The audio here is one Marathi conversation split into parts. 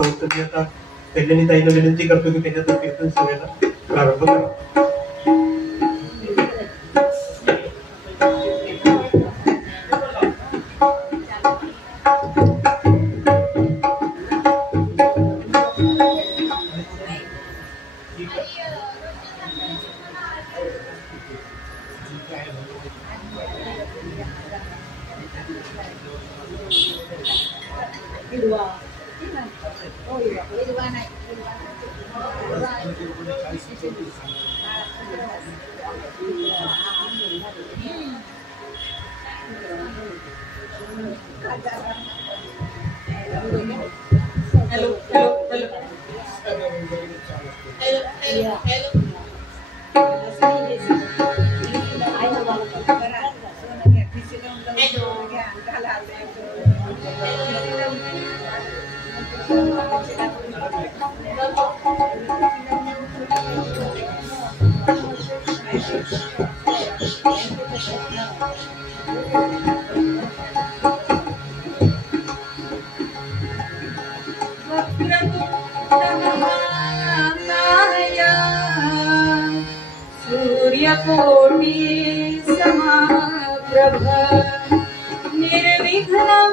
मी आता कल्याणी ताईंना विनंती करतो की त्यांच्या कीर्तन सेवेला प्रारंभ करा. सूर्यकोटि समप्रभ निर्विघ्नं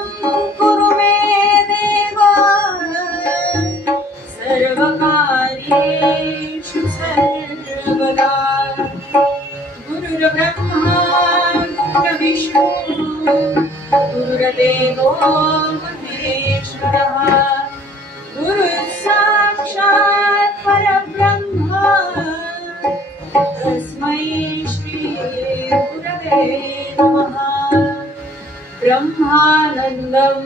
कुरु मे देव सर्वकार्येषु सर्वदा. गुरुर्ब्रह्मा गुरुर्विष्णु गुरुर्देवो महेश्वरः गुरुसाक्षात् परब्रह्म तस्मै श्री गुरवे नमः. ब्रह्मानन्दं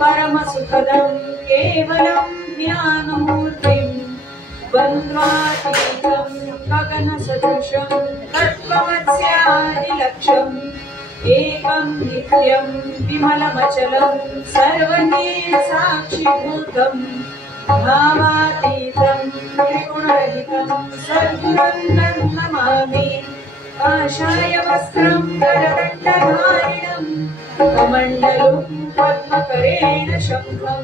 परमसुखदं केवलं ज्ञानमूर्तिं वन्द्वातीतं गगनसदृशं तत्त्वमस्यादिलक्ष्यम् एकं नित्यं विमलमचलं सर्वगे साक्षिभूतम् भावातीतं त्रिगुणरहितं सद्गुरुं नमामि. काषाय वस्त्रं करदण्डधारिणं कमण्डलुं पद्मकरेण शङ्खं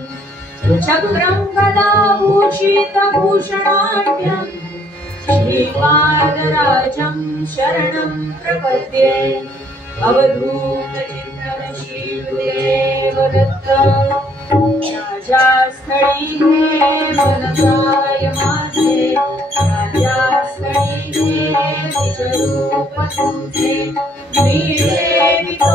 चक्रं गदाभूषितभूषणाढ्यं श्रीपादराजं शरणं प्रपद्ये. अवधूतचिन्तन श्रीदेव दत्त राजास्थळी हे मनसाय माझे राजास्थळी हे निजरूप तुमचे मी देवितो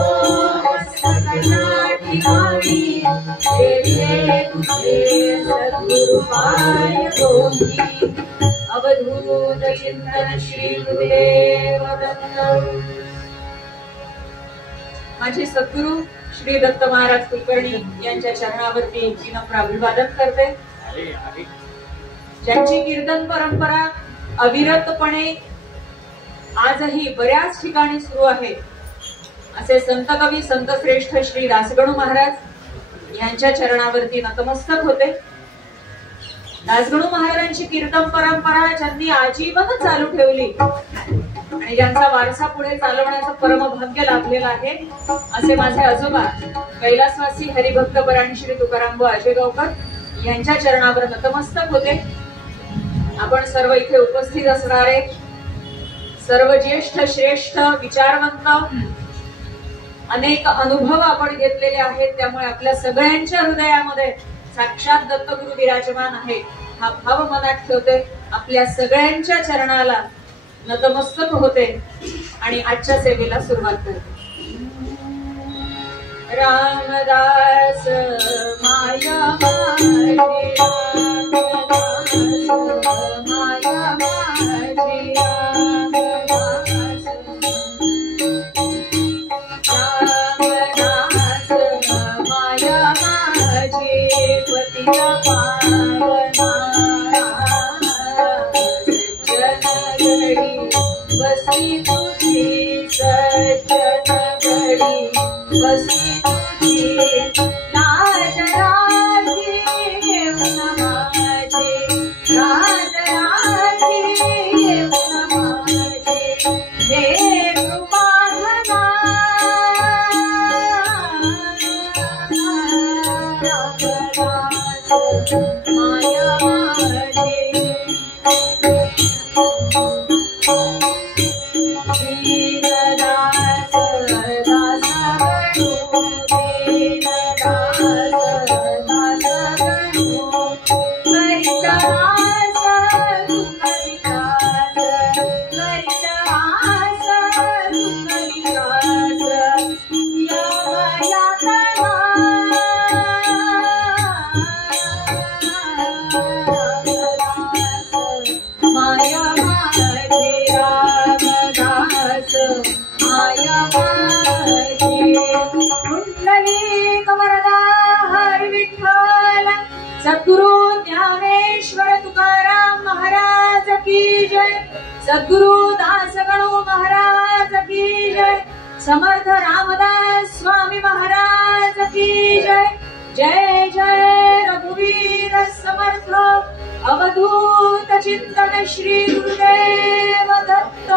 मस्तकना ठिकाणी देविले तुझे सद्गुरुपाय दोन्ही. अवधूत चिंतन श्रीदेव दत्त. माझे सद्गुरु श्री दत्त महाराज कुलकर्णी यांच्या चरणावरती विनम्र अभिवादन करते. ज्यांची कीर्तन परंपरा अविरतपणे आजही बऱ्याच ठिकाणी सुरू आहे असे संत कवी संत श्रेष्ठ श्री दासगणू महाराज यांच्या चरणावरती नतमस्तक होते. दासगणू महाराजांची कीर्तन परंपरा ज्यांनी आजीवन चालू ठेवली आणि ज्यांचा वारसा पुढे चालवण्याचं परमभाग्य लाभलेलं आहे असे माझे आजोबा कैलासवासी हरिभक्त परायण श्री तुकाराम आजेगावकर यांच्या चरणावर नतमस्तक होते. आपण सर्व इथे उपस्थित असणारे सर्व ज्येष्ठ श्रेष्ठ विचारवंत अनेक अनुभव आपण घेतलेले आहेत, त्यामुळे आपल्या सगळ्यांच्या हृदयामध्ये साक्षात दत्तगुरु विराजमान आहे हा भाव मनात ठेवते. आपल्या सगळ्यांच्या चरणाला नतमस्तक होते आणि आजच्या सेवेला सुरुवात करते. रामदास माया माझी रामदास माया माझी रामदास माया माझी पतिता पावना बसी तुझी सज्जन घडी बसी तुझी लाज राखी सद्गुरु ज्ञानेश्वर तुकाराम महाराज की जय, सद्गुरु दासगणु महाराज की जय, समर्थ रामदास स्वामी महाराज की जय। जय जय रघुवीर समर्थ अवधूत चिंतन श्री गुरुदेव दत्त।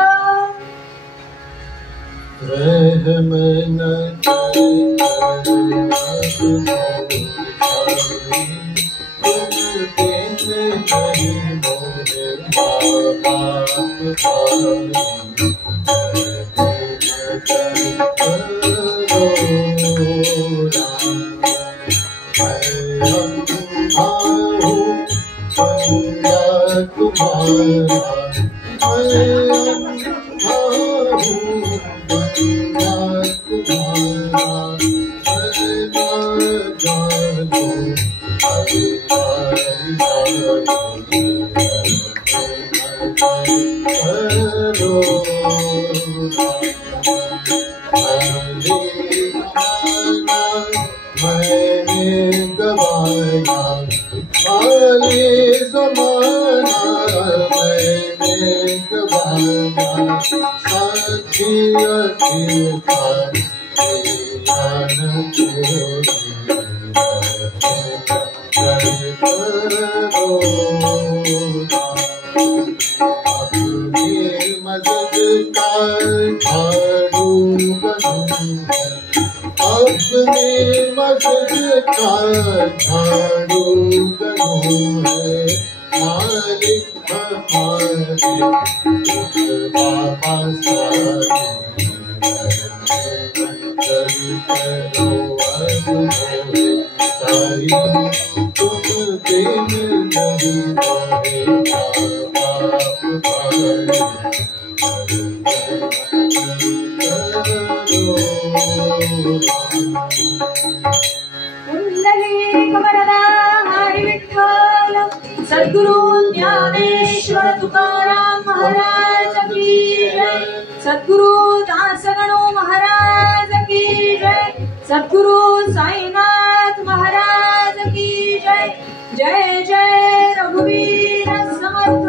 सद्गुरु ज्ञानेश्वर तुकाराम महाराज की जय, सद्गुरु दासगणु महाराज की जय, सद्गुरु साईनाथ महाराज की जय। जय जय रघुवीर समर्थ।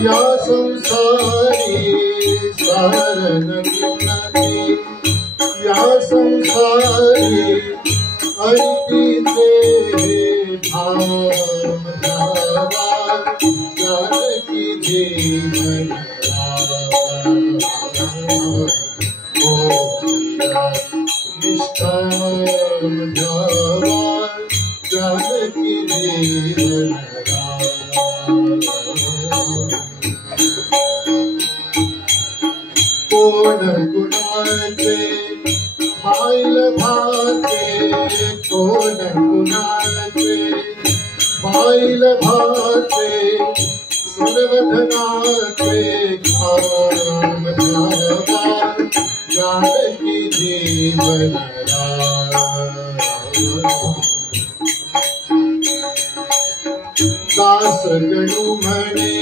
या संसारी सारन विनती, या संसारी अतिथे धाम धावा, जानकी जीवन निष्ठाम धावा, जानकी जीवन कोण गुणाचे बाईल भाते, कोण गुणाचे बाईल भाते, सर्वधनाचे काम धावा, जानकी जीवन दास गणु म्हणे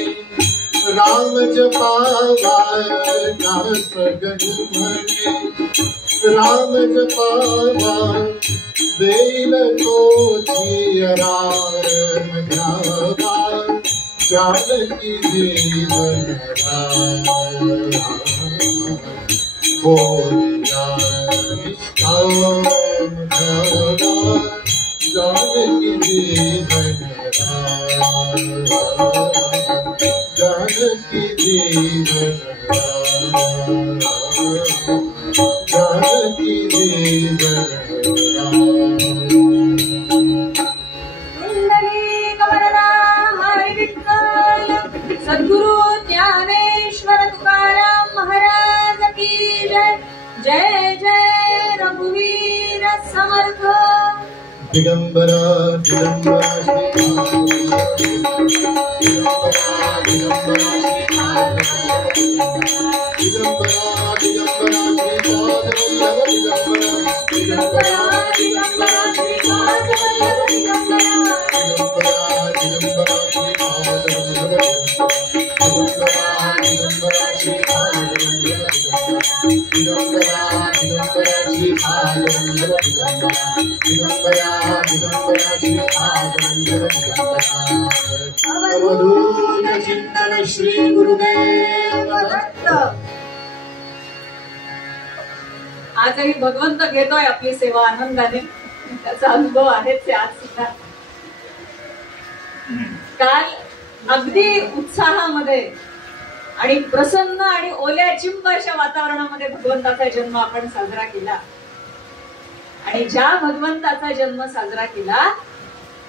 राम जपावा, दास गणु म्हणे राम जपावा, देईल तोची राम ध्यावा, जानकी जीवन होया निष्ठाम ध्यावा, जानकी जीवन जानकी जीवन जानकी जीवन सद्गुरु ज्ञानेश्वर तुकाराम महाराज की जय। जय जय रघुवीर समर्थ। दिगंबरा दिगंबरा श्री दिगंबरा श्रीपाद दिगंबरा दिगंबरा श्रीपाद दिगंबरा दिगंबरा दिगंबरा श्रीपाद दिगंबरा दिगंबरा श्रीपाद दिगंबरा दिगंबरा श्रीपाद दिगंबरा दिगंबरा श्रीपाद दिगंबरा दिगंबरा श्रीपाद अवधूत चिंतन श्री गुरुदेव दत्त. आजही भगवंत घेतोय आपली सेवा आनंदाने, त्याचा अनुभव आहेच आज सुद्धा. काल अगदी उत्साहामध्ये आणि प्रसन्न आणि ओल्या चिंब अशा वातावरणामध्ये भगवंताचा जन्म आपण साजरा केला. आणि ज्या भगवंताचा जन्म साजरा केला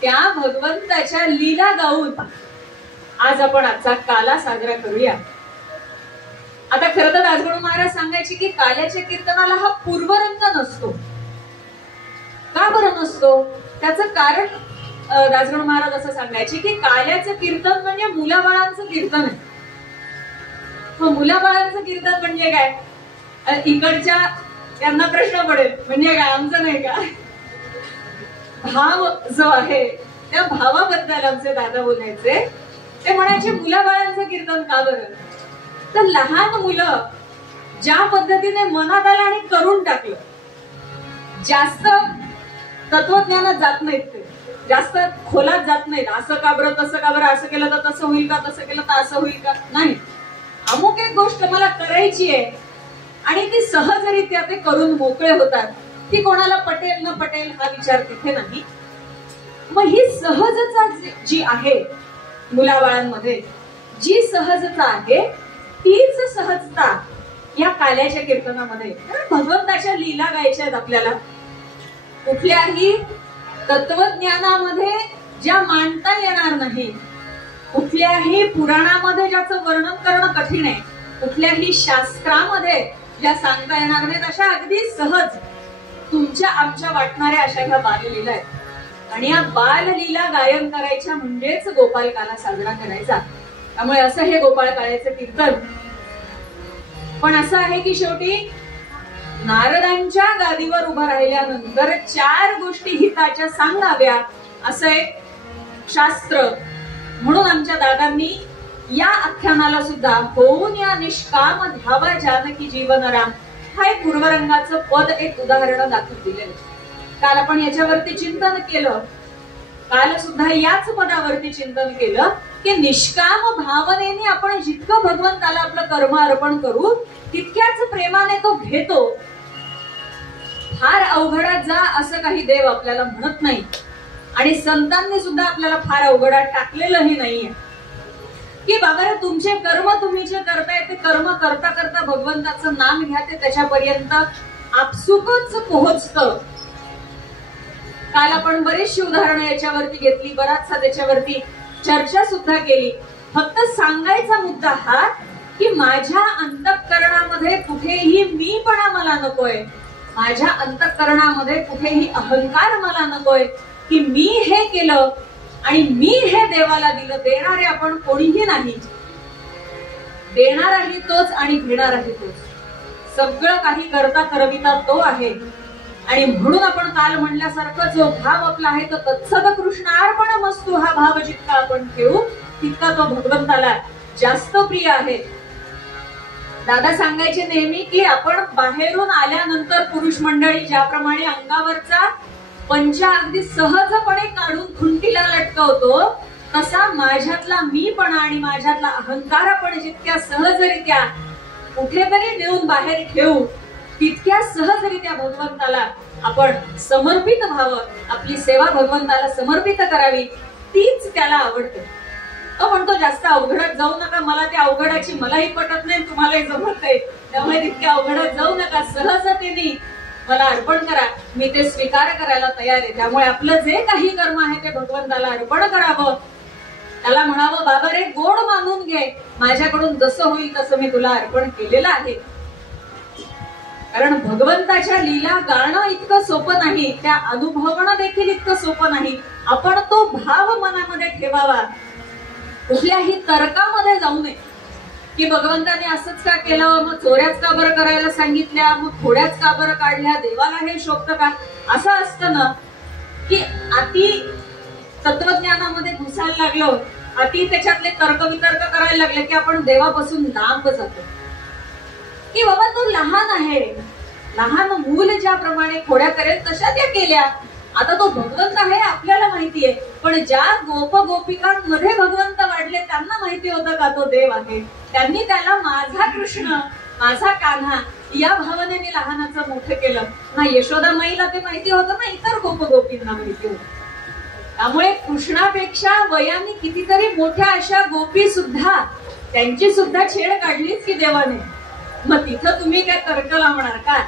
त्या भगवंताच्या लीला गाऊन आज आपण आजचा काला साजरा करूया. आता खरं तर राजगुरू महाराज सांगायचे की काल्याच्या कीर्तनाला हा पूर्वरंग नसतो. का बरं नसतो? त्याचं कारण राजगुरू महाराज असं सांगायचे की काल्याचं कीर्तन म्हणजे मुलाबाळांचं कीर्तन आहे. मुलाबाळांचं कीर्तन म्हणजे काय? इकडच्या त्यांना प्रश्न पडेल, म्हणजे काय आमचं नाही का? भाव जो आहे त्या भावाबद्दल आमचे दादा बोलायचे. ते म्हणायचे मुलाबाळांचं कीर्तन का बरं? तर लहान मुलं ज्या पद्धतीने मनात आलं आणि करून टाकलं, जास्त तत्वज्ञानात जात नाहीत, ते जास्त खोलात जात नाहीत. असं का बरं, तसं का बरं, असं केलं तर तसं होईल का, तसं केलं तर असं होईल का, नाही. अमुक एक गोष्ट मला करायची आहे आणि ती सहजरित्या ते करून मोकळे होतात. ती कोणाला पटेल न पटेल हा विचार तिथे नाही. मग ही सहजता जी आहे मुलाबाळांमध्ये, जी सहजता आहे तीच सहजता या काल्याच्या कीर्तनामध्ये. भगवंताच्या लीला गायच्या आहेत आपल्याला. कुठल्याही तत्वज्ञानामध्ये ज्या मांडता येणार नाही, कुठल्याही पुराणामध्ये ज्याचं वर्णन करणं कठीण आहे, कुठल्याही शास्त्रामध्ये ज्या सांगता येणार नाहीत, अशा अगदी सहज तुमच्या आमच्या वाटणाऱ्या अशा ह्या बाललीला आहेत. आणि या बाललीला गायन करायच्या म्हणजेच गोपाल काला साजरा करायचा. त्यामुळे असं हे गोपाळ काळ्याचं कीर्तन. पण असं आहे की शेवटी नारदांच्या गादीवर उभं राहिल्यानंतर 4 गोष्टी हिताच्या सांगाव्या असं एक शास्त्र. म्हणून आमच्या दादांनी या आख्यानाला सुद्धा होऊन या निष्काम धावा जानकी जीवनराम हा एक पूर्वरंगाचं पद, एक उदाहरण दाखवून दिलेलं. काल आपण याच्यावरती चिंतन केलं. काल सुद्धा याच पदावरती चिंतन केलं की निष्काम भावनेने आपण जितकं भगवंताला आपलं कर्म अर्पण करू तितक्याच प्रेमाने तो घेतो. फार अवघडात जा असं काही देव आपल्याला म्हणत नाही आणि संतांनी सुद्धा आपल्याला फार अवघडात टाकलेलंही नाहीये की बाबा तुमचे कर्म तुम्ही जे करताय ते कर्म करता करता भगवंताचं नाम घ्या, ते त्याच्यापर्यंत आपसुकच पोहोचतं. काल आपण बरीचशी उदाहरणं याच्यावरती घेतली, बराचसा त्याच्यावरती चर्चा सुद्धा केली. फक्त सांगायचा मुद्दा हा की माझ्या अंतःकरणामध्ये कुठेही मीपणा मला नकोय, माझ्या अंतःकरणामध्ये कुठेही अहंकार मला नकोय की मी हे केलं आणि मी हे देवाला दिलं. देणारे आपण कोणीही नाही, देणाराही तोच आणि घेणाराही तोच. सगळं काही करता करविता तो आहे. आणि म्हणून आपण काल म्हणल्यासारखं जो भाव आपला आहे तो तत्सद कृष्णार्पणमस्तु हा भाव जितका आपण ठेवू तितका तो भगवंताला जास्त प्रिय आहे. दादा सांगायचे नेहमी की आपण बाहेरून आल्यानंतर पुरुष मंडळी ज्याप्रमाणे अंगावरचा पंचा अगदी सहजपणे काढून खुंटीला लटकवतो, तसा माझ्यातला मीपणा आणि माझ्यातला अहंकार आपण जितक्या सहजरित्या कुठेतरी नेऊन बाहेर ठेवू तितक्या सहजरित्या भगवंताला आपण समर्पित व्हावं, आपली सेवा भगवंताला समर्पित करावी, तीच त्याला आवडते. तो म्हणतो जास्त अवघडात जाऊ नका, मला त्या अवघडाची मलाही पटत नाही, तुम्हालाही जमत नाही, त्यामुळे तितक्या अवघडात जाऊ नका, सहजतेने मला अर्पण करा, मी ते स्वीकार करायला तयार आहे. त्यामुळे आपलं जे काही कर्म आहे ते भगवंताला अर्पण करावं. त्याला म्हणावं बाबा रे गोड मानून घे, माझ्याकडून जसं होईल तसं मी तुला अर्पण केलेलं आहे. कारण भगवंताच्या लीला गाणं इतकं सोपं नाही, त्या अनुभवणं देखील इतकं सोपं नाही. आपण तो भाव मनामध्ये ठेवावा कुठल्याही तर्कामध्ये जाऊ नये की भगवंताने असंच का केलं, मग चोऱ्याच का बरं करायला सांगितल्या, मग थोड्याच का बरं काढल्या, देवाला हे शोभतं का. असं असतं ना की अति तत्वज्ञानामध्ये घुसायला लागलो, अति त्याच्यातले तर्कवितर्क करायला लागले की आपण देवापासून लांब जातो. की बाबा तो लहान आहे, लहान मूल ज्याप्रमाणे खोड्या करेल तशा त्या केल्या. आता तो भगवंत आहे आपल्याला माहिती आहे, पण ज्या गोपिकांमध्ये भगवंत वाढले त्यांना माहिती होतं का तो देव आहे. त्यांनी त्याला माझा कृष्ण, माझा कान्हा या भावनेने लहानाचं मोठं केलं ना. यशोदा माईला ते माहिती होतं ना, इतर गोपींना माहिती होतं. त्यामुळे कृष्णापेक्षा वयाने कितीतरी मोठ्या अशा गोपी सुद्धा त्यांची सुद्धा छेड काढलीच की देवाने. मग तिथं तुम्ही काय तर्क लावणार का.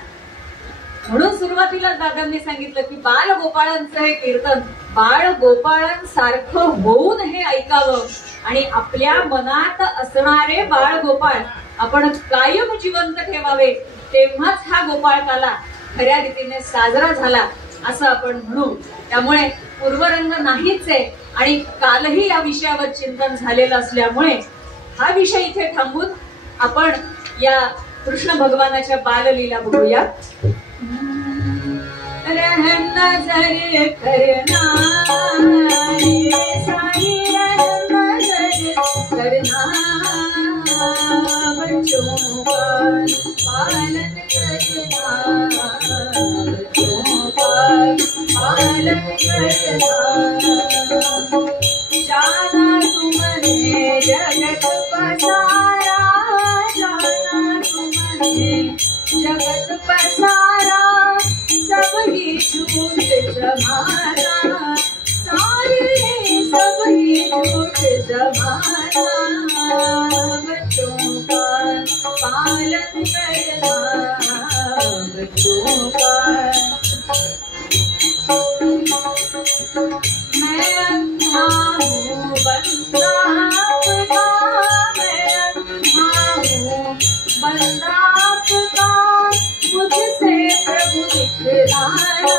म्हणून सुरुवातीला दादांनी सांगितलं की बाल गोपाळांचं हे कीर्तन बाळ गोपाळांसारखं होऊन हे ऐकावं आणि आपल्या मनात असणारे बाळ गोपाळ आपण कायम जिवंत ठेवावे. तेव्हाच हा गोपाळकाला खऱ्या रीतीने साजरा झाला असं आपण म्हणू. त्यामुळे पूर्वरंग नाहीच आहे आणि कालही या विषयावर चिंतन झालेलं असल्यामुळे हा विषय इथे थांबून आपण या कृष्ण भगवानाच्या बाललीला बघूया. रहम नजर करना साई रहम नजर करना बच्चों का पालन करना बच्चों का पालन करना जाना तुमने जगत पसारा जाना तुमने जगत पसारा सब ही झूठ जमाना सारे सब ही झूठ जमाना बच्चों का पालन करना बच्चों का. मैं अंधा हूँ बंदा आपका, मैं अंधा हूँ बंदा आपका, मुझसे प्रभु दिखलाना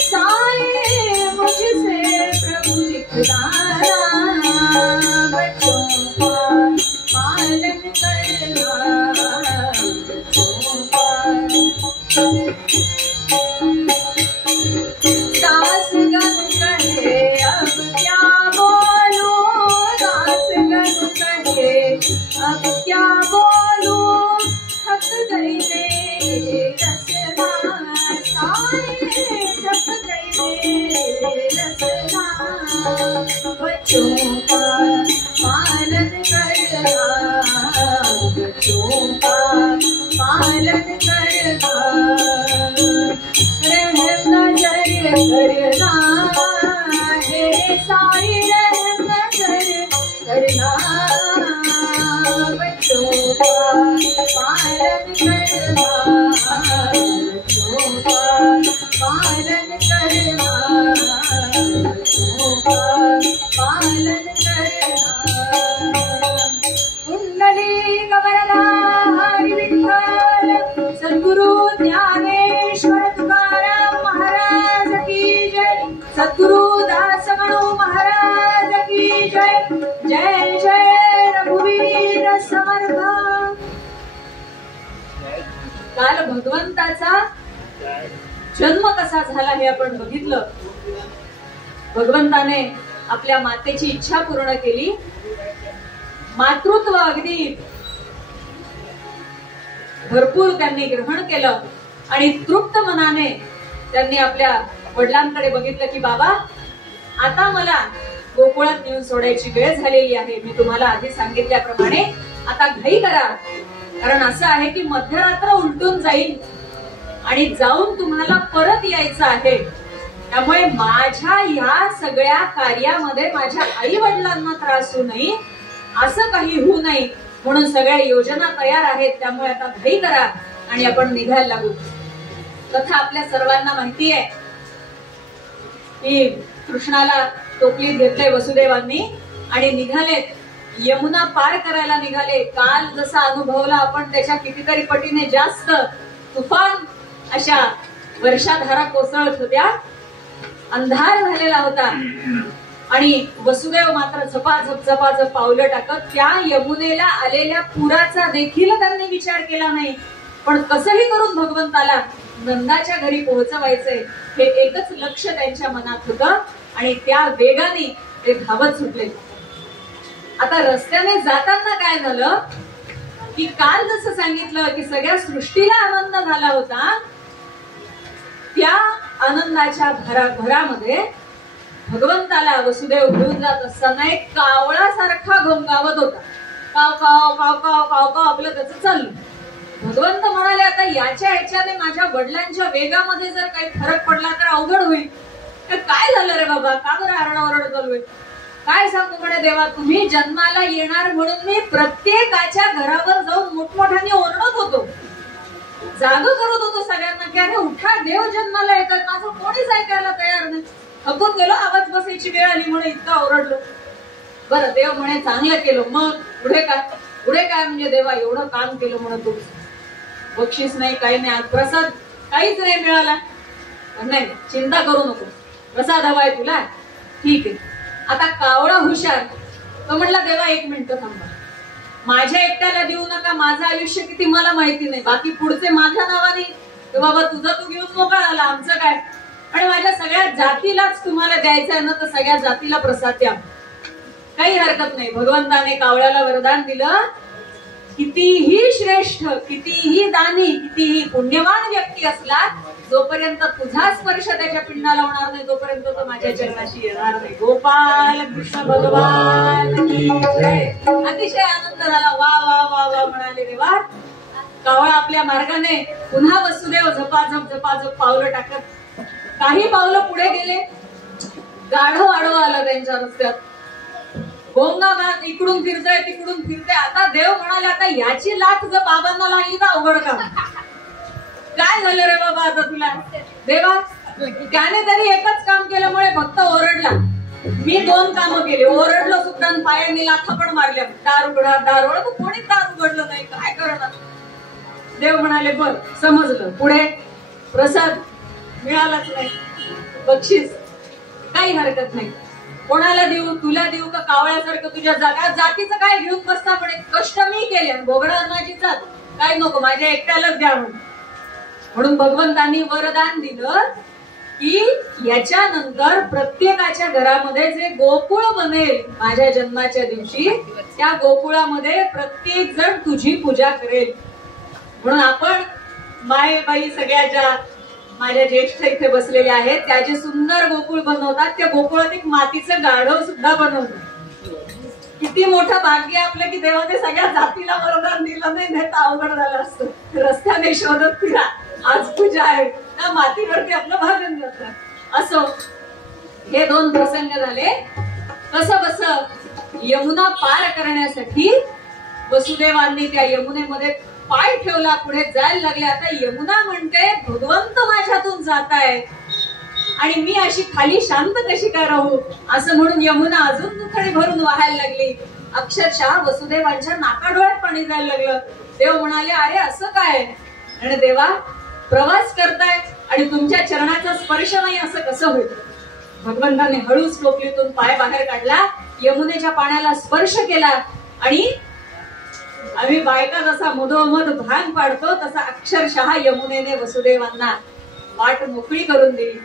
साए मुझसे प्रभु दिखलाना बच्चों का पालन करना बच्चों का. दास गण कहे अब क्या बोलूं, दास गण कहे अब क्या बोलूं, थक गई मेरी रसना साए थक गई मेरी रसना बच्चों का पालन करना बच्चों का पालन करना. रहम नजर करना है साई रहम नजर करना बच्चों का पालन करना बच्चों का पालन करना बच्चों का पालन करना. कुंडली कमला हरि विठ्ठल सद्गुरु ज्ञानेश्वर तुकाराम महाराज की जय. सद्गुरु दास गणो महाराज की जय. जय जय रघुवीर समर्थ. काल भगवंताचा जन्म कसा झाला हे आपण बघितलं. भगवंताने आपल्या मातेची इच्छा पूर्ण केली. मातृत्व अगदी भरपूर त्यांनी ग्रहण केलं आणि तृप्त मनाने त्यांनी आपल्या वडिलांकडे बघितलं की बाबा आता मला गोकुळात नेऊन सोडायची वेळ झालेली आहे. मी तुम्हाला आधी सांगितल्याप्रमाणे आता घाई करा, कारण असं आहे की मध्यरात्र उलटून जाईल आणि जाऊन तुम्हाला परत यायचं आहे. त्यामुळे माझ्या या सगळ्या कार्यामध्ये माझ्या आई वडिलांना त्रास होऊ नये, असं काही होऊ नये म्हणून सगळ्या योजना तयार आहेत. त्यामुळे आता घाई करा आणि आपण निघायला लागू. कथा आपल्या सर्वांना माहिती आहे की कृष्णाला टोपलीत घेतलंय वसुदेवांनी आणि निघालेत, यमुना पार करायला निघाले. काल जसा अनुभवला आपण त्याच्या कितीतरी पटीने जास्त तुफान अशा वर्षाधारा कोसळत होत्या. अंधार झालेला होता आणि वसुदेव मात्र झपाझप पावलं टाकत त्या यमुनेला आलेल्या पुराचा देखील त्यांनी विचार केला नाही. पण कसंही करून भगवंताला नंदाच्या घरी पोहोचवायचंय हे एकच लक्ष त्यांच्या मनात होतं आणि त्या वेगाने ते धावत सुटले. आता रस्त्याने जाताना काय झालं की काल जसं सांगितलं की सगळ्या सृष्टीला आनंद झाला होता, त्या आनंदाच्या भरामध्ये भगवंताला वसुदेव घेऊन जात असताना एक कावळासारखा घोंगावत होता. काव काव काव काव काव काव आपलं त्याचं चाललं. भगवंत म्हणाले आता ह्याच्याने माझ्या वडिलांच्या वेगामध्ये जर काही फरक पडला तर अवघड होईल. काय झालं रे बाबा, का बरं आरडाओरड चालू आहे? काय सांगू कडे देवा, तुम्ही जन्माला येणार म्हणून मी प्रत्येकाच्या घरावर जाऊन मोठमोठ्याने ओरडत होतो, जाग करत होतो सगळ्यांना की अरे उठा, देव जन्माला येतात. माझं कोणीच ऐकायला तयार नाही. थकून गेलो, आवाज बसायची वेळ आली म्हणून इतका ओरडलो. बरं, देव म्हणे चांगलं केलं, मग पुढे काय म्हणजे देवा एवढं काम केलं म्हणून तू बक्षीस नाही, काही नाही, आज प्रसाद काहीच नाही मिळाला. नाही, चिंता करू नको, प्रसाद हवाय तुला, ठीक आहे. आता कावळा हुशार, तो म्हटला देवा एक मिनिट थांबा, माझ्या एकट्याला देऊ नका, माझं आयुष्य किती मला माहिती नाही, बाकी पुढचे माझ्या नावाने तर बाबा तुझं तू घेऊन मोकळा आला, आमचं काय? आणि माझ्या सगळ्या जातीलाच तुम्हाला द्यायचं आहे ना, तर सगळ्या जातीला प्रसाद द्या, काही हरकत नाही. भगवंताने कावळ्याला वरदान दिलं, कितीही श्रेष्ठ, कितीही दानी, कितीही पुण्यवान व्यक्ती असला, जोपर्यंत तुझा स्पर्श त्याच्या पिंडाला होणार नाही तोपर्यंत तो माझ्या चरणाशी येणार नाही. गोपाल कृष्ण भगवान की जय. अतिशय आनंद झाला. वा वा वा वा म्हणाले देवा. कावळा आपल्या मार्गाने पुन्हा वसुदेव झपाझप पावलं टाकत काही पावलं पुढे गेले. गाढव आडवं आलं त्यांच्या रस्त्यात. गोंगानाथ इकडून फिरतय तिकडून फिरतय. आता देव म्हणाले आता याची लाथ जर बाबांना लागली तर अवघड का? काय झालं रे बाबा आता तुला? देवा त्याने तरी एकच काम केल्यामुळे भक्त ओरडला, मी 2 कामं केली, ओरडलो सुद्धा पायाने लाथा पण मारल्या, दार उघडा दार उघडा, कोणी दार उघडलं नाही, काय करणार? देव म्हणाले बर समजलं, पुढे प्रसाद मिळालाच नाही, बक्षीस काही हरकत नाही, कोणाला देऊ, तुला देऊ का कावळ्यासारखं तुझ्या जातीचं काय घेऊन बसता? पण एक कष्ट मी केले, बोगडा अन्नाची जात काय नको, माझ्या एकट्यालाच द्या म्हणून भगवंतांनी वरदान दिलं की याच्यानंतर प्रत्येकाच्या घरामध्ये जे गोकुळ बनेल माझ्या जन्माच्या दिवशी, त्या गोकुळामध्ये प्रत्येक जण तुझी पूजा करेल. म्हणून आपण मायबाई सगळ्या ज्या माझ्या ज्येष्ठ इथे बसलेल्या आहेत त्या जे सुंदर गोकुळ बनवतात, त्या गोकुळात एक मातीचं गाढव सुद्धा बनवतात. किती मोठं भाग्य आपलं की देवाने सगळ्या जातीला वरदान दिलं नाही, नाही तर अवघड झालं असतं. रस्त्याने शोधत फिरा, आज पूजा आहे, त्या मातीवरती आपलं भागन जातं. असो, हे 2 प्रसंग झाले. कसं बस यमुना पार करण्यासाठी वसुदेवांनी त्या यमुनेमध्ये पाय ठेवला, पुढे जायला लागले. आता यमुना म्हणते भगवंत माझ्यातून जात आहे आणि मी अशी खाली शांत कशी काय राहू, असं म्हणून यमुना अजून दुथडी भरून वाहायला लागली. अक्षरशः वसुदेवांच्या नाकाडोळ्यात पाणी जायला लागलं. देव म्हणाले अरे असं काय? आणि देवा प्रवास करताय आणि तुमच्या चरणाचा स्पर्श नाही असं कसं होईल? भगवंताने हळूच टोपलीतून पाय बाहेर काढला, यमुनेच्या पाण्याला स्पर्श केला आणि आम्ही बायका जसा मधोमध भांग पाडतो तसा अक्षरशः यमुनेने वसुदेवांना वाट मोकळी करून दिली.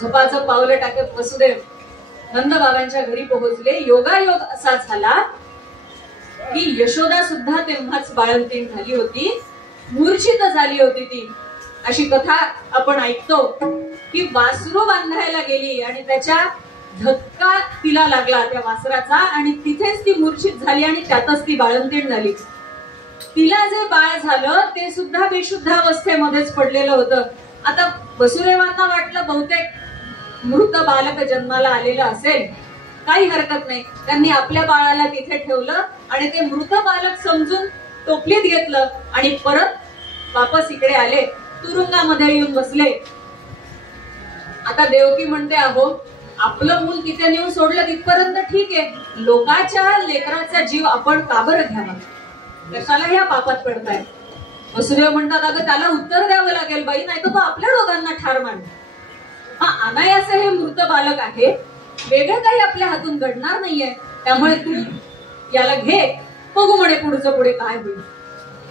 झपाझप पावलं टाकत वसुदेव नंदबाबांच्या घरी पोहोचले. योगायोग असा झाला की यशोदा सुद्धा तेव्हाच बाळंतीण झाली होती, मूर्छित झाली होती ती. अशी कथा आपण ऐकतो की वासरू बांधायला गेली आणि त्याच्या धक्का तिला लागला त्या वासराचा आणि तिथेच ती मूर्छित झाली आणि त्यातच ती बाळंतीण झाली. तिला जे बाळ झालं ते सुद्धा बेशुद्ध अवस्थेमध्येच पडलेलं होतं. आता वसुदेवांना वाटलं बहुतेक मृत बालक जन्माला आलेलं असेल, काही हरकत नाही. त्यांनी आपल्या बाळाला तिथे ठेवलं आणि ते मृत बालक समजून टोपलीत घेतलं आणि परत वापस इकडे आले, तुरुंगामध्ये येऊन बसले. आता देवकी म्हणते अहो आपलं मूल तिथे नेऊन सोडलं तिथपर्यंत ठीक आहे, लोकांच्या लेकराचा जीव आपण का बरं घ्यावा, कशाला ह्या पापात पडताय? वसुदेव म्हणतात अगं त्याला उत्तर द्यावं लागेल बाई, नाही तर तो आपल्या दोघांना ठार मांड. हा अनायास हे मृत बालक आहे, वेगळं काही आपल्या हातून घडणार नाहीये, त्यामुळे तू याला घे, बघू म्हणे पुढचं पुढे काय होईल.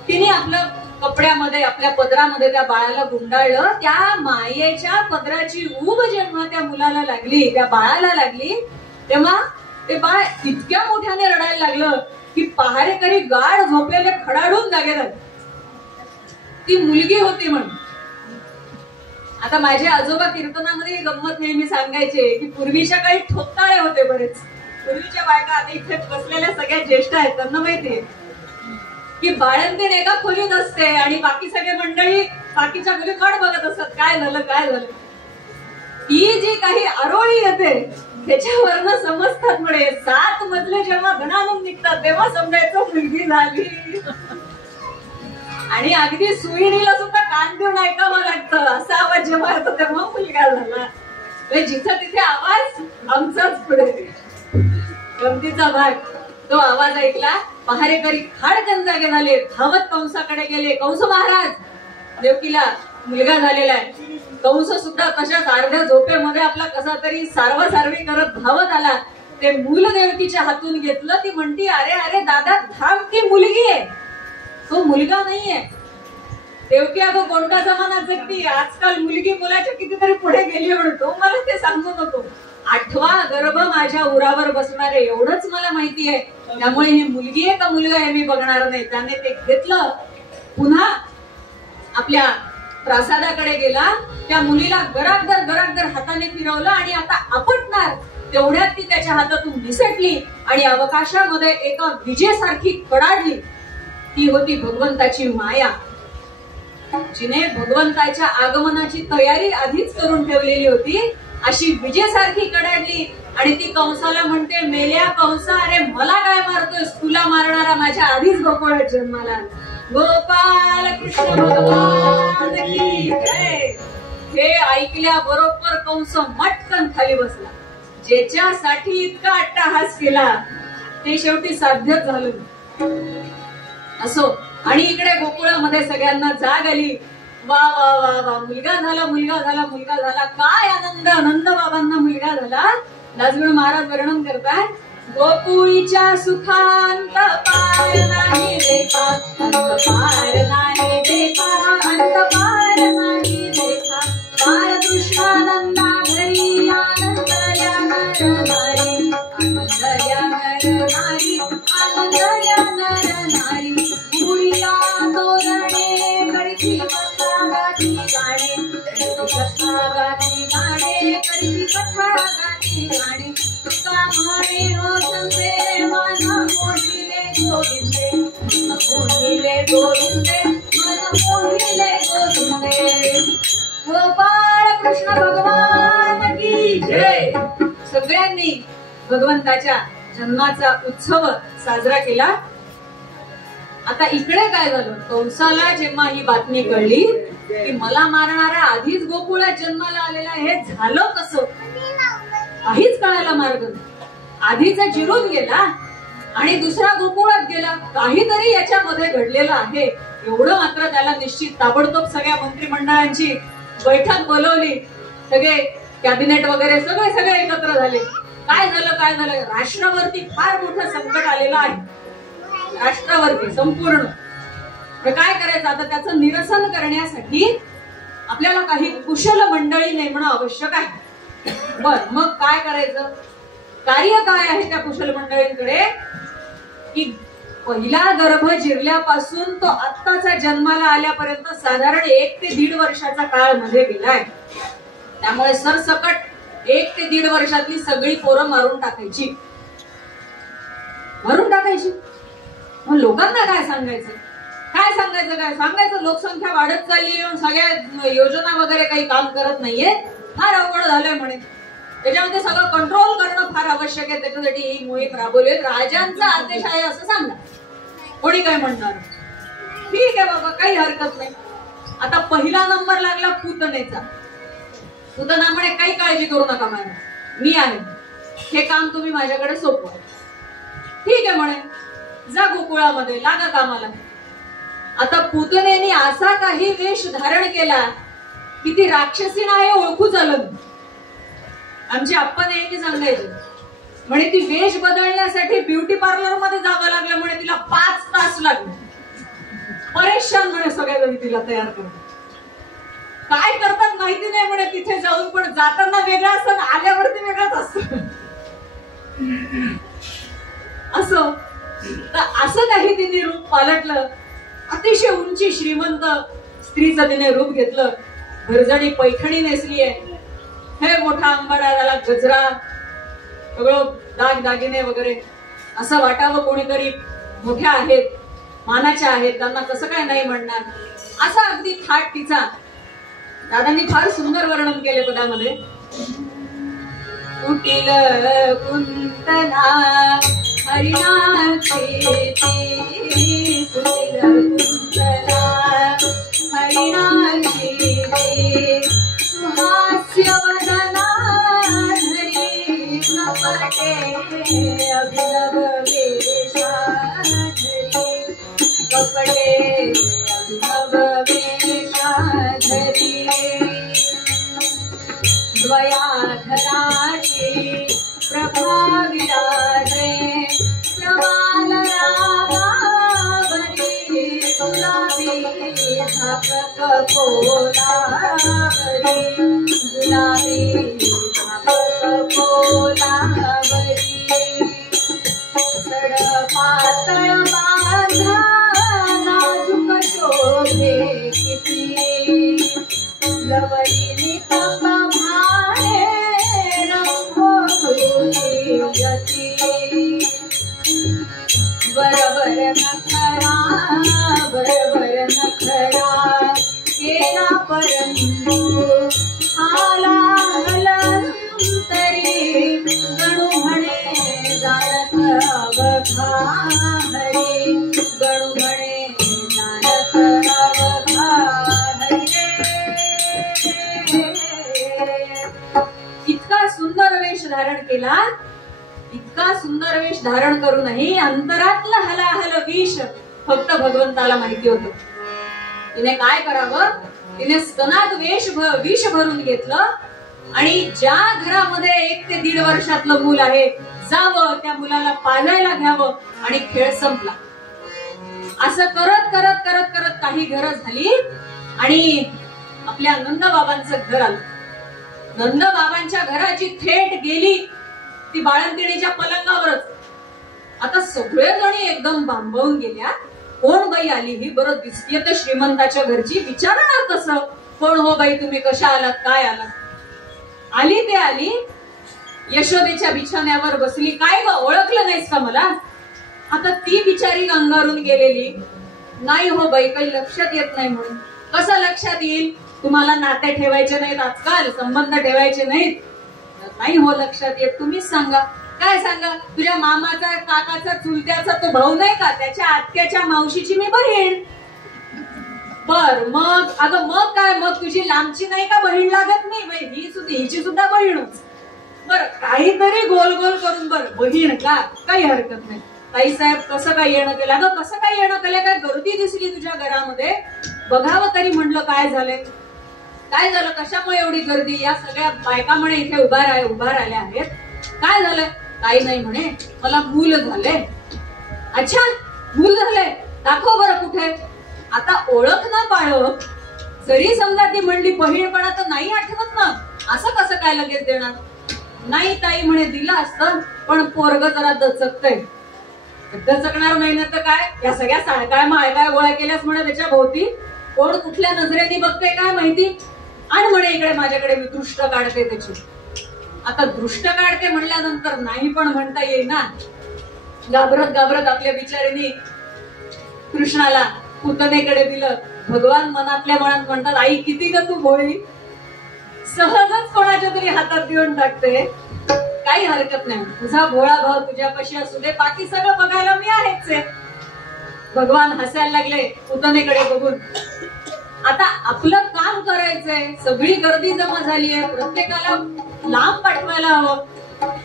तिने आपलं कपड्यामध्ये आपल्या पदरामध्ये त्या बाळाला गुंडाळलं. त्या मायेच्या पदराची ऊब जेव्हा त्या मुलाला लागली, त्या बाळाला लागली, तेव्हा ते बाळ इतक्या मोठ्याने रडायला लागलं की पहारेकरी गाढ झोपलेले खडाडून जागे झाले. ती मुलगी होती म्हणून. आता माझे आजोबा कीर्तनामध्ये गंमत नेहमी सांगायचे की पूर्वीच्या काळी ठोकताळे होते बरेच. पूर्वीच्या बायका आता इथे बसलेल्या सगळ्या ज्येष्ठ आहेत, त्यांना माहितीये की बाळंतीण एका खोलीत असते आणि बाकी सगळे मंडळी बाकीच्या खोलीत वाट बघत असतात, काय झालं काय झालं. ही जी काही आरोळी येते त्याच्यावरनं समजतात म्हणे 7 मजले जेव्हा घनानून निघतात तेव्हा समजायचं मुलगी झाली. आणि अगदी सुईणीला सुद्धा कान देऊन ऐकावं लागतं. असा आवाज जेव्हा येतो तेव्हा मुलगा झाला. जिथं तिथे आवाज आमचाच पुढे. गमतीचा भाग, तो आवाज ऐकला, पहारेकरी खाडकन जागे झाले, धावत कंसाकडे गेले. कंस महाराज, देवकीला मुलगा झालेला आहे. कंस सुद्धा तशाच अर्ध्या झोपेमध्ये आपला कसा तरी सारवासारवी करत धावत आला. ते मूल देवकीच्या हातून घेतलं. ती म्हणती, अरे अरे दादा थांब, ती मुलगी आहे, तो मुलगा नाहीये. देवकी अगं कोणता जमाना जगती, आजकाल मुलगी मुलाच्या कितीतरी पुढे गेली म्हणतो. मला ते सांगू नको. 8वा गर्भ माझ्या उरावर बसणारे एवढंच मला माहिती आहे. त्यामुळे ही मुलगी आहे का मुलगा हे मी बघणार नाही. त्याने ते घेतलं, पुन्हा आपल्या प्रासादाकडे गेला. त्या मुलीला गरागदर हाताने फिरवलं आणि आता आपटणार तेवढ्यात ती त्याच्या हातातून निसटली आणि अवकाशामध्ये एका विजेसारखी कडाडली. ती होती भगवंताची माया, जिने भगवंताच्या आगमनाची तयारी आधीच करून ठेवलेली होती. अशी विजेसारखी कडाडली आणि ती कंसाला म्हणते, मेल्या कंसा, अरे मला काय मारतोयस, तुला मारणारा माझ्या आधीच गोकुळात जन्माला. गोपाल कृष्ण भगवान की जय. हे ऐकल्या बरोबर कंस मटकन खाली बसला. ज्याच्यासाठी इतका अट्टहास केला ते शेवटी साध्यच झालं. असो, आणि इकडे गोकुळामध्ये सगळ्यांना जाग आली. वा वा वा वा, मुलगा झाला मुलगा झाला मुलगा झाला. काय आनंद, नंद बाबांना मुलगा झाला. दासगणू महाराज वर्णन करतात, गोकुळीच्या सुखांत पार नाही देखा, अंत पार नाही देखा, अंत पार नाही देखा. पार कृष्णानंदा घरी आनंद या नर नारी, आनंद या नर नारी, आनंद या नर नारी. गुढीला तोरणे करती कथा गाती गाणे, कथा गाती गाणे, करती कथा गाती गाणे. तुका म्हणे हो संते मन मोहिले गोविंदे, मोहिले गोविंदे, मन मोहिले गोविंदे. गोपाळ कृष्ण भगवान की जय. सगळ्यांनी भगवंताच्या जन्माचा उत्सव साजरा केला. आता इकडे काय झालं, कंसाला जेव्हा ही बातमी कळली की मला मारणारा आधीच गोकुळात जन्माला आलेला, हे झालं कसं काहीच कळायला मार्ग नाही. आधीचा जिरून गेला आणि दुसरा गोकुळात गेला. काहीतरी याच्यामध्ये घडलेलं आहे एवढं मात्र त्याला निश्चित. ताबडतोब सगळ्या मंत्रिमंडळांची बैठक बोलवली. सगळे कॅबिनेट वगैरे सगळे एकत्र झाले. काय झालं, राष्ट्रावरती फार मोठं संकट आलेलं आहे. राष्ट्रावरती संपूर्ण. काय करायचं आता, त्याचं निरसन करण्यासाठी आपल्याला काही कुशल मंडळी नेमणं आवश्यक आहे. बर, मग काय करायचं, कार्य काय आहे त्या कुशल मंडळींकडे, की पहिला गर्भ जिरल्यापासून तो आत्ताचा जन्माला आल्यापर्यंत साधारण 1 ते 1.5 वर्षाचा काळ मध्ये गेलाय. त्यामुळे सरसकट 1 ते 1.5 वर्षातली सगळी पोरं मारून टाकायची. मग लोकांना काय सांगायचं, काय सांगायचं, लोकसंख्या वाढत चालली, सगळ्या योजना वगैरे काही काम करत नाहीये, फार अवघड झालंय म्हणे. त्याच्यामध्ये सगळं कंट्रोल करणं फार आवश्यक आहे. त्याच्यासाठी ही मोहीम राबवली. राजांचा आदेश आहे असं सांगा. कोणी काय म्हणणार, ठीक आहे बाबा, काही हरकत नाही. आता पहिला नंबर लागला पूतनेचा. पूतना म्हणे काही काळजी करू नका मॅडम, मी आहे, हे काम तुम्ही माझ्याकडे सोपवा. ठीक आहे म्हणे, जा गोकुळामध्ये लागा कामाला. आता पूतनेने असा काही वेश धारण केला की ती राक्षसी नाही ओळखूच आलं. आमची आप्पा नेहमी सांगायची, म्हणे ती वेश बदलण्यासाठी ब्युटी पार्लर मध्ये जावं लागलं म्हणे, तिला 5 तास लागले. परेशान म्हणे सगळ्या तिला तयार करतात. काय करतात माहिती नाही म्हणे तिथे जाऊन, पण जाताना वेगळं असतं, आल्यावरती वेगळंच असतं. असं काही तिने रूप पालटलं. अतिशय उंची श्रीमंत स्त्रीचं तिने रूप घेतलं. भरजणी पैठणी नेसली आहे, हे मोठा अंबाडा, त्याला गजरा, सगळं दागदागिने वगैरे, असं वाटावं कोणीतरी मोठ्या आहेत, मानाच्या आहेत, त्यांना कसं काय नाही म्हणणार, असा अगदी थाट तिचा. दादांनी फार सुंदर वर्णन केले पदामध्ये. कुटील कुंतला हरिणाची, कुटील कुंतला हरिणाची, सुहास्य वदना धरी कपटे अभिनव वेशा धरी, कपटे अभिनव वेशा धरी, द्वयाधराची प्रभा विराजे, प्रवाल रागावरी, गुलाबी झापक पोलावरी, गुलाबी झापक पोलावरी, सड पातळ बांधा नाजूक शोभे किती, लवरी निकम भाणे रंगोली यती, बरबर नखरा, बरबर नखरा केला परंतु आला हलंतरी, गणू म्हणे जाणत अवघा हरी, गणू म्हणे जाणत अवघा हरी. इतका सुंदर वेश धारण केला, इतका सुंदर वेश धारण करूनही अंतरातलं हलाहल विष फक्त भगवंताला माहिती होतं. तिने काय करावं, तिने स्तनात विष भरून घेतलं आणि ज्या घरामध्ये 1 ते 1.5 वर्षातलं मूल आहे, जावं त्या मुलाला पाजायला घ्यावं आणि खेळ संपला. असं करत करत करत करत काही घरं झाली आणि आपल्या नंदबाबांचं घर आलं. नंदबाबांच्या घराची थेट गेली ती बाळंतिणीच्या पलंगावरच. आता सगळेजणी एकदम बांबवून गेल्या, कोण बाई आली ही, बरं दिसतीये तर श्रीमंताच्या घरची, विचारणार कसं, कोण हो बाई तुम्ही, कशा आलात, काय आलात. आली ते आली, यशोदेच्या बिछाण्यावर बसली. काय ग, ओळखलं नाहीस का मला. आता ती बिचारी अंगारून गेलेली, नाही हो बाई काही लक्षात येत नाही. म्हणून कसं लक्षात येईल, तुम्हाला नाते ठेवायचे नाहीत आजकाल, संबंध ठेवायचे नाहीत. नाही हो लक्षात येत, तुम्हीच सांगा. काय सांगा, तुझ्या मामाचा, काकाचा, चुलत्याचा तो भाऊ नाही का, त्याच्या आत्याच्या मावशीची मी बहीण. बर मग, अगं मग काय, मग तुझी लांबची नाही का बहीण लागत नाही बाई, हिची सुद्धा बहीणच. बर काहीतरी गोल गोल करून, बर बहीण का, काही हरकत नाही. ताई साहेब कसं काय येणं केलं, अगं कसं काय येणं केलं, काय गर्दी दिसली तुझ्या घरामध्ये, बघावं तरी म्हणलं काय झालंय, काय झालं, कशामुळे एवढी गर्दी, या सगळ्या बायका म्हणे इथे उभा राहिल्या आहेत, काय झालंय. काही नाही म्हणे, मला मूल झालंय. अच्छा मूल झालंय, दाखव बरं कुठे. आता ओळख ना पाळख, जरी समजा ती म्हणली बहीणपणा तर नाही आठवत ना, असं कसं काय लगेच देणार. नाही ताई म्हणे दिलं असतं, पण पोरग जरा दचकतय. दचकणार नाही ना तर काय, या सगळ्या साळकाय माळकाय गोळा केल्यास म्हणे त्याच्या भोवती, कोण कुठल्या नजरेने बघते काय माहिती. आणि म्हणे इकडे माझ्याकडे मी दृष्ट काढते त्याची. आता दृष्ट काढते म्हणल्यानंतर नाही पण म्हणता येईना. घाबरत घाबरत आपल्या बिचारीने कृष्णाला पुतनेकडे दिलं. भगवान मनातल्या मनात म्हणतात, आई किती ग तू भोळी, सहजच कोणाच्या तरी हातात देऊन टाकते, काही हरकत नाही, तुझा भोळा भाव तुझ्यापाशी असू दे, बाकी सगळं बघायला मी आहेच आहे. भगवान हसायला लागले पुतनेकडे बघून. आता आपलं काम करायचंय, सगळी गर्दी जमा झाली आहे, प्रत्येकाला लांब पाठवायला हवं.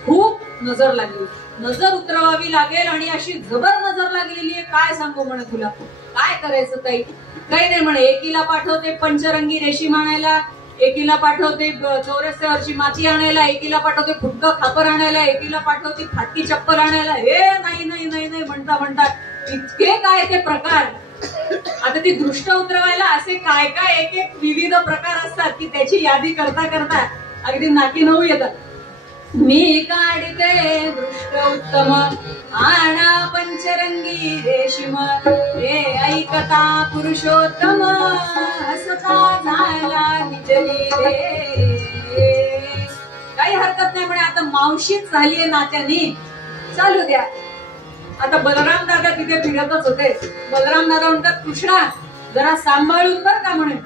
खूप नजर लागली, नजर उतरवावी लागेल आणि अशी जबर नजर लागलेली आहे, काय सांगू म्हणे तुला. काय करायचं ताई, काही नाही म्हणे, एकीला पाठवते पंचरंगी रेशीम आणायला, एकीला पाठवते चौरस्त्यावरची माती आणायला, एकीला पाठवते फुटकं खापर आणायला, एकीला पाठवते फाटकी चप्पल आणायला. हे नाही नाही नाही नाही म्हणता म्हणता इतके काय ते प्रकार. आता ती दृष्ट उतरवायला असे काय काय एक एक विविध प्रकार असतात की त्याची यादी करता करता अगदी नाकी नऊ येतात. मी काढते दृष्ट उत्तम आणा पंचरंगी रेशीम, हे ऐकता पुरुषोत्तम हसता झाला निजली रे. काही हरकत नाही म्हणे, आता मावशीच झालीये नात्यानी, चालू द्या. आता बलराम दादा तिथे फिरतच होते. बलराम दादा म्हणतात, कृष्णा जरा सांभाळून बर का म्हणे,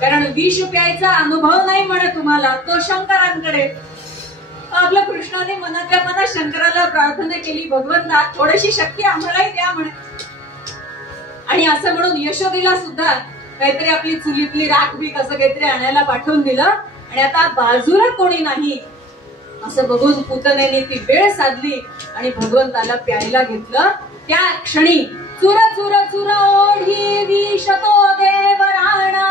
कारण विष प्यायचा अनुभव नाही म्हणे तुम्हाला, तो शंकरांकडे. आपल्या कृष्णाने मनातल्या मनात शंकराला प्रार्थना केली, भगवंता थोडीशी शक्ती आम्हालाही द्या म्हणे. आणि असं म्हणून यशोदेला सुद्धा काहीतरी आपली चुलीतली राख बी कसं काहीतरी आणायला पाठवून दिलं. आणि आता बाजूला कोणी नाही असं बघून पुतनेने ती वेळ साधली आणि भगवंताला प्यायला घेतलं. त्या क्षणी चुर चुर चुर ओढी विषतो देवराणा,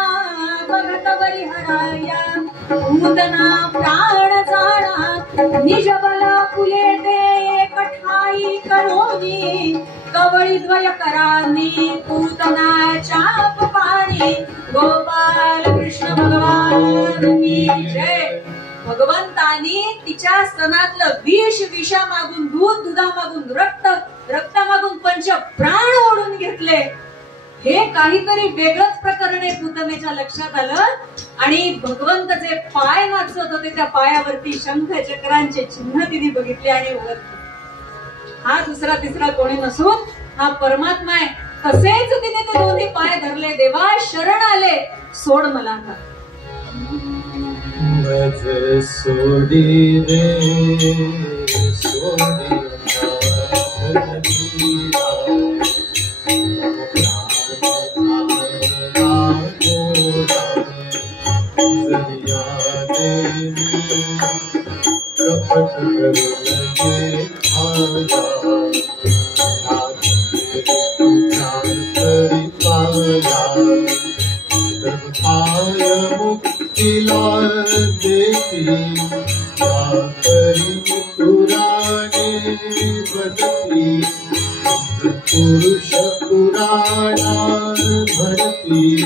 बघत बरी हराया पूतना प्राण जाणा, निज बल फुले ते कठाई करोनी, कवळी द्वय करानी पूतना चाप पाणी. गोपाल कृष्ण भगवान की जय. भगवंतानी तिच्या स्तनातलं विष विषा मागून दूध, दुधा मागून रक्त, रक्त मागून पंच प्राण ओढून घेतले. हे काहीतरी वेगळंच प्रकरण आहे पूतनेच्या लक्षात आलं. आणि भगवंत जे पाय नाचत होते त्या पायावरती शंख चक्रांचे चिन्ह तिने बघितले आणि ओळखले. हा दुसरा तिसरा कोणी नसून हा परमात्मा आहे. तसेच तिने ते दोन्ही पाय धरले. देवा शरण आले, सोड मला आता. मज सोडी रे सोडी पुरुष पुराणा भरती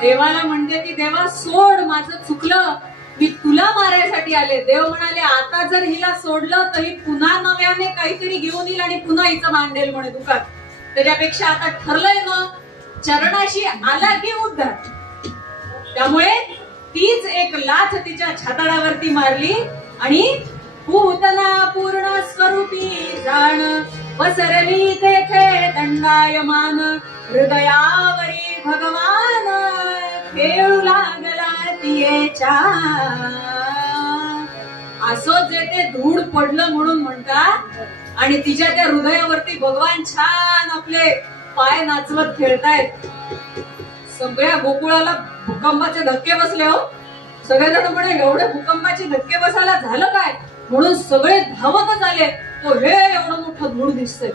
देवाला म्हणते की देवा सोड, माझं चुकलं, मी तुला मारायसाठी आले. देव म्हणाले आता जर हिला सोडलं तर ही पुन्हा नव्याने काहीतरी घेऊन येईल आणि पुन्हा हिचं मांडेल म्हणे दुःखात. त्याच्यापेक्षा आता ठरलंय ना, चरणाशी आला की उद्धार. त्यामुळे तीच एक लाथ तिच्या छाताडावरती मारली आणि पूतना पूर्ण स्वरूपी जाण, पसरली तेथे दंडायमान, हृदयावरी भगवान खेळू लागला तियेच्या. असं जे ते धूळ पडलं म्हणून म्हणतात. आणि तिच्या त्या हृदयावरती भगवान छान आपले पाय नाचवत खेळतायत. सगळ्या गोकुळाला भूकंपाचे धक्के बसले हो. सगळेजण म्हणे एवढे भूकंपाचे धक्के बसायला झालं काय, म्हणून सगळे धावतच आले. तो हे एवढं मोठं धूळ दिसतंय.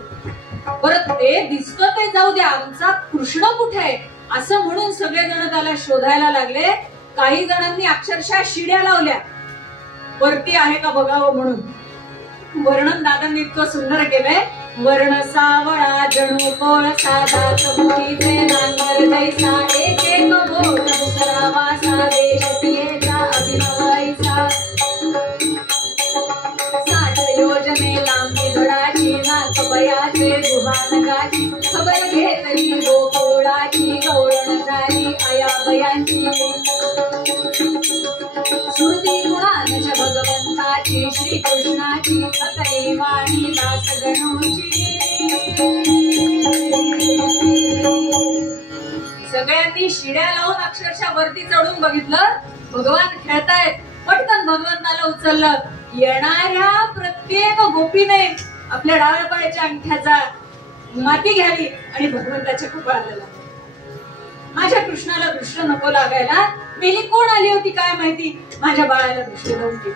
परत ते दिसतं ते जाऊ द्या, आमचा कृष्ण कुठे आहे असं म्हणून सगळेजण त्याला शोधायला लागले. काही जणांनी अक्षरशः शिड्या लावल्या वरती आहे का बघावं म्हणून. वर्णन दादांनी इतकं सुंदर केलंय. वर्ण सावळा जणू कोळसा, दात मुठीचे नांगर जैसा, एक एक बोट दुसरा वासा, देश पियेचा अभिनव ऐसा. 60 योजने लांबी धडाची, नाक बयाचे गुहानगाची, खबर घेतली गोकुळाची, गौरण झाली आया बयांची. सुरती गुणांच्या भगवंताची, श्रीकृष्णाची थकली वाणी दास गणूची. सगळ्यांनी शिड्या लावून अक्षरशः वरती चढून बघितलं. भगवान खेळतायत. पटकन भगवंताला उचललं. येणाऱ्या प्रत्येक गोपीने आपल्या डाव्या पायाच्या अंगठ्याचा माती घ्यावी आणि भगवंताच्या कपाळाला लावावी. माझ्या कृष्णाला दृष्ट नको लागायला. मेली कोण आली होती काय माहिती, माझ्या बाळाला दृष्ट लावून गेली.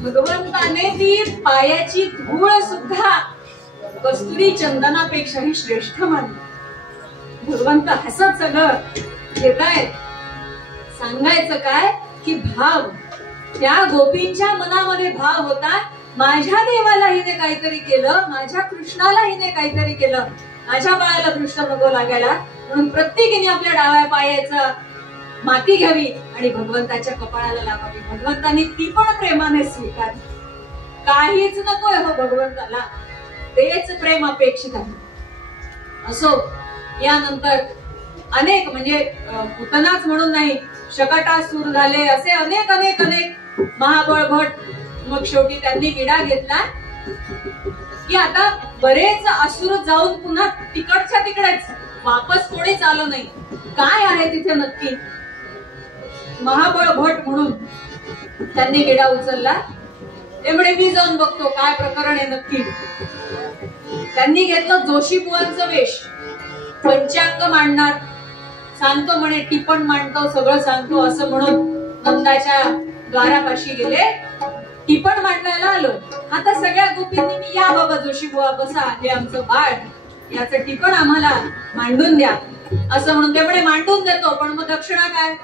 भगवंताने ती पायाची धूळ सुद्धा कस्तुरी चंदनापेक्षाही श्रेष्ठ मानली. भगवंत हसत सगळं घेताय. सांगायचं काय की भाव, त्या गोपींच्या मनामध्ये भाव होता, माझ्या देवाला हिने काहीतरी केलं, माझ्या कृष्णाला हिने काहीतरी केलं, माझ्या बाळाला दृष्ट नको लागायला, म्हणून प्रत्येकीने आपल्या डाव्या पायाचा माती घ्यावी आणि भगवंताच्या कपाळाला लावावी. भगवंतानी ती पण प्रेमाने स्वीकारली. काहीच नकोय हो भगवंताला, तेच प्रेम अपेक्षित आहे. असो, यानंतर अनेक म्हणजे पुतनाच म्हणून नाही, शकटासूर झाले, असे अनेक अनेक अनेक महाबळ भट. मग शेवटी त्यांनी विडा घेतला की आता बरेच असुर जाऊन पुन्हा तिकडच्या तिकडेच, वापस कोणीच आलं नाही. काय आहे तिथे नक्की, महाबळ भट म्हणून त्यांनी विडा उचलला. त्यामुळे मी जाऊन बघतो काय प्रकरण आहे नक्की. त्यांनी घेतलं जोशीबुवांचं वेश, पंचांग मांडणार, सांगतो म्हणे, टिपण मांडतो, सगळं सांगतो असं म्हणून नंदाच्या द्वारापाशी गेले. टिपण मांडायला आलो. आता सगळ्या गोपींनी मी, या बाबा जोशीबुवा बसा, हे आमचं बाळ, याचं टिपण आम्हाला मांडून द्या असं म्हणून. त्यामुळे मांडून देतो, पण मग दक्षिणा काय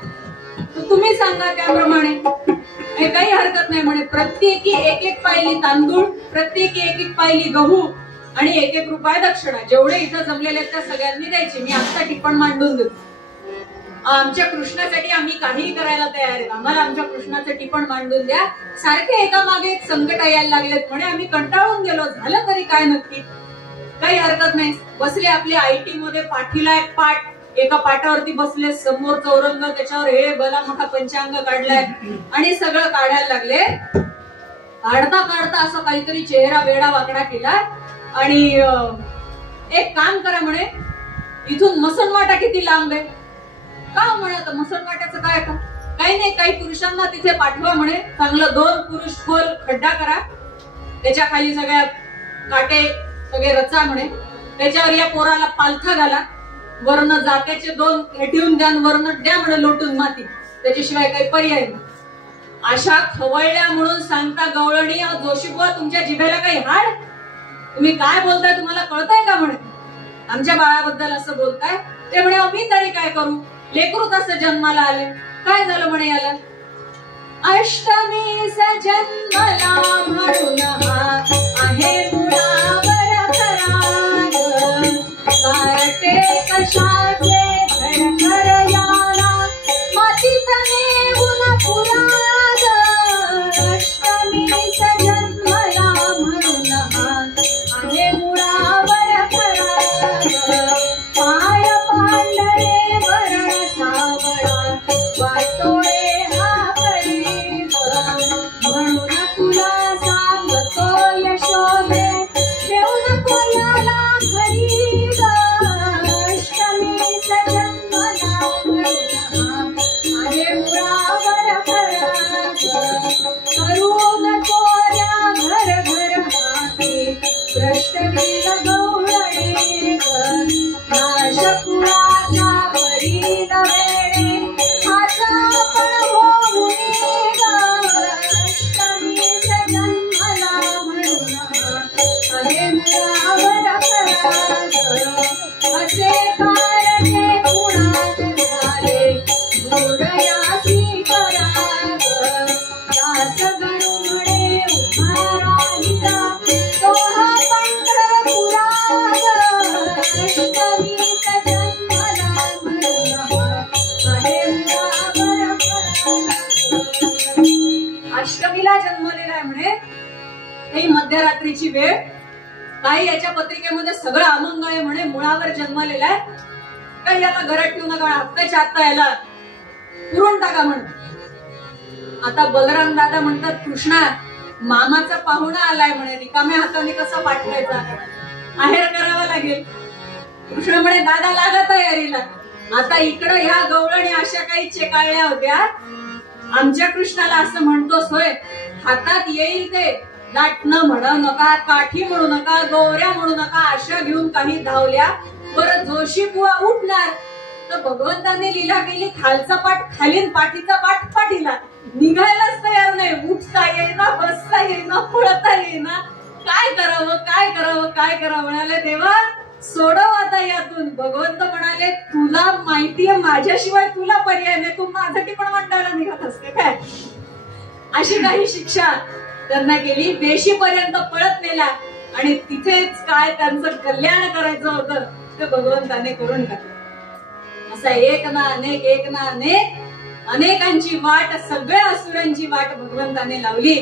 तुम्ही सांगा त्याप्रमाणे. हे काही हरकत नाही म्हणे. प्रत्येकी एक एक पायली तांदूळ, प्रत्येकी एक एक पायली गहू आणि 1-1 रुपया दक्षिणा, जेवढे इथं जमलेले त्या सगळ्यांनी द्यायची. मी आता टिपण मांडून देतो. आमच्या कृष्णासाठी आम्ही काहीही करायला तयार आहे, आम्हाला आमच्या कृष्णाचं टिपण मांडून द्या. सारखे एकामागे एक संकट यायला लागलेत म्हणे, आम्ही कंटाळून गेलो, झालं तरी काय नक्की. काही हरकत नाही. बसले आपल्या आयटी मध्ये, पाठीला एक पाठ, एका पाटावरती बसले, समोर चौरंग, त्याच्यावर हे भला मोठा पंचांग काढलाय आणि सगळं काढायला लागले. काढता काढता असं काहीतरी चेहरा वेडा वाकडा केला आणि एक काम करा म्हणे, इथून मसनवाटा किती लांब आहे का म्हणत. मसनवाट्याचं काय का, काही नाही, काही पुरुषांना तिथे पाठवा म्हणे, चांगलं 2 पुरुष खोल खड्डा करा, त्याच्या खाली सगळ्या काटे सगळे रचा म्हणे, त्याच्यावर या पोराला पालथा घाला, वर्ण जात्याचे 2 हे ठेवून द्या, वर्ण द्या म्हणे लोटून माती, त्याच्याशिवाय काही पर्याय नाही. अशा खवळल्या म्हणून सांगता गवळणी, जोशीबुवा तुमच्या जिभेला काही हाड, तुम्ही काय बोलताय, तुम्हाला कळताय का म्हणे, आमच्या बाळाबद्दल असं बोलताय. ते म्हणे मी तरी काय करू, लेकरूच असं जन्माला आले, काय झालं म्हणे याला. अष्टमी जन्मला म्हणून हा आहे मुळावर खराग, कारटे कशाचे धडकर याला, मातीत नेऊन पुराग. अष्टमी जन्मला म्हणून हा आहे मुळावर खराग, पाय पांढरे वरण सावळा, वाटोळे हा गरीब, म्हणून तुला सांगतो यशोदे, देऊ नको याला घरी ग. अष्टमी जन्मला म्हणून आहे मुळावर खराग, करू नको या घर घर हाती, भ्रष्ट गेल गवळणी ग. नाशपुराचा परी नवेणे, आता पण होऊन ग. अष्टमी जन्मला म्हणून आहे मुळावर खराग, असे कारणे कुणात झाले, हृदयासी पराग. दास गणू म्हणे उभा राहिला, तो हा पंढरपुराग. अष्टमी जन्मला म्हणून आहे मुळावर खराग. अष्टमीला जन्मलेला आहे म्हणे, ही मध्यरात्रीची वेळ, काही याच्या पत्रिकेमध्ये सगळं अमंगळ आहे म्हणे, मुळावर जन्मलेला आहे, काही याला घरात ठेवू नका, हक्काच्या आत्ता याला पुरून टाका म्हण. आता बलराम दादा म्हणतात, कृष्णा मामाचा पाहुणा आलाय म्हणे, रिकाम्या हाताने कसा पाठवायचा, आहेर करावा लागेल. कृष्ण म्हणे, दादा लागा तयारीला. आता इकडं ह्या गवळणी अशा काही चेकाळल्या होत्या आमच्या कृष्णाला असं म्हणतोस होय? हातात येईल ते लाटणं म्हणू नका, काठी म्हणू नका, गौऱ्या म्हणू नका, अशा घेऊन काही धावल्या. बरं जोशी बुवा उठणार तर भगवंताने लीला केली, खालचा पाठ खालीन, पाठीचा पाठ पाठीला. निघायलाच तयार नाही, उठता येईना, बसता येईना, पळता येईना. काय करावं काय करावं काय करावं. म्हणाले देवा सोडव आता यातून. भगवंत म्हणाले तुला माहितीये माझ्याशिवाय तुला पर्याय नाही, तू माझ्यासाठी पण मंडायला निघत असते काय. अशी काही शिक्षा त्यांना केली. वेशीपर्यंत पळत नेला आणि तिथेच काय त्यांचं कल्याण करायचं होतं ते भगवंताने करून टाकलं. असा एक ना अनेक अनेकांची वाट, सगळ्या असुरांची वाट भगवंताने लावली.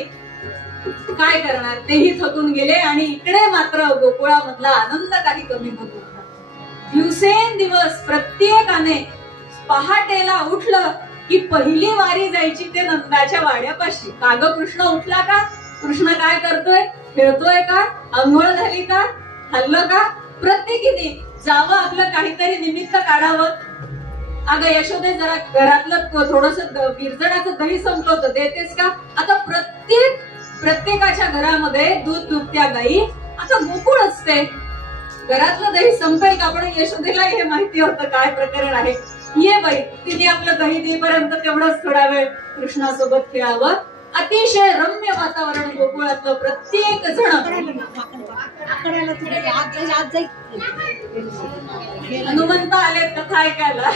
काय करणार, तेही थकून गेले. आणि इकडे मात्र गोकुळामधला आनंद काही कमी होत नव्हता. दिवसेंदिवस प्रत्येकाने पहाटेला उठलं की पहिली वारी जायची ते नंदाच्या वाड्यापाशी. काग कृष्ण उठला का, कृष्ण काय करतोय, खेळतोय का, अंघोळ झाली का, हल्लं का, प्रत्येकीने जावं, आपलं काहीतरी निमित्त काढावं. अगं यशोदे जरा घरातलं थोडस विरजणाचं दही संपलं होतं, देतेस का. आता प्रत्येकाच्या घरामध्ये दूध दुभत्या गाई, आता गोकुळ असते, घरातलं दही संपेल का. पण यशोदेला हे माहिती होतं काय प्रकरण आहे. ये बाई, तिने आपलं दही देईपर्यंत तेवढंच थोडा वेळ कृष्णासोबत खेळावं. अतिशय रम्य वातावरण गोकुळातलं. प्रत्येक जण हनुमंत आले कथा ऐकायला.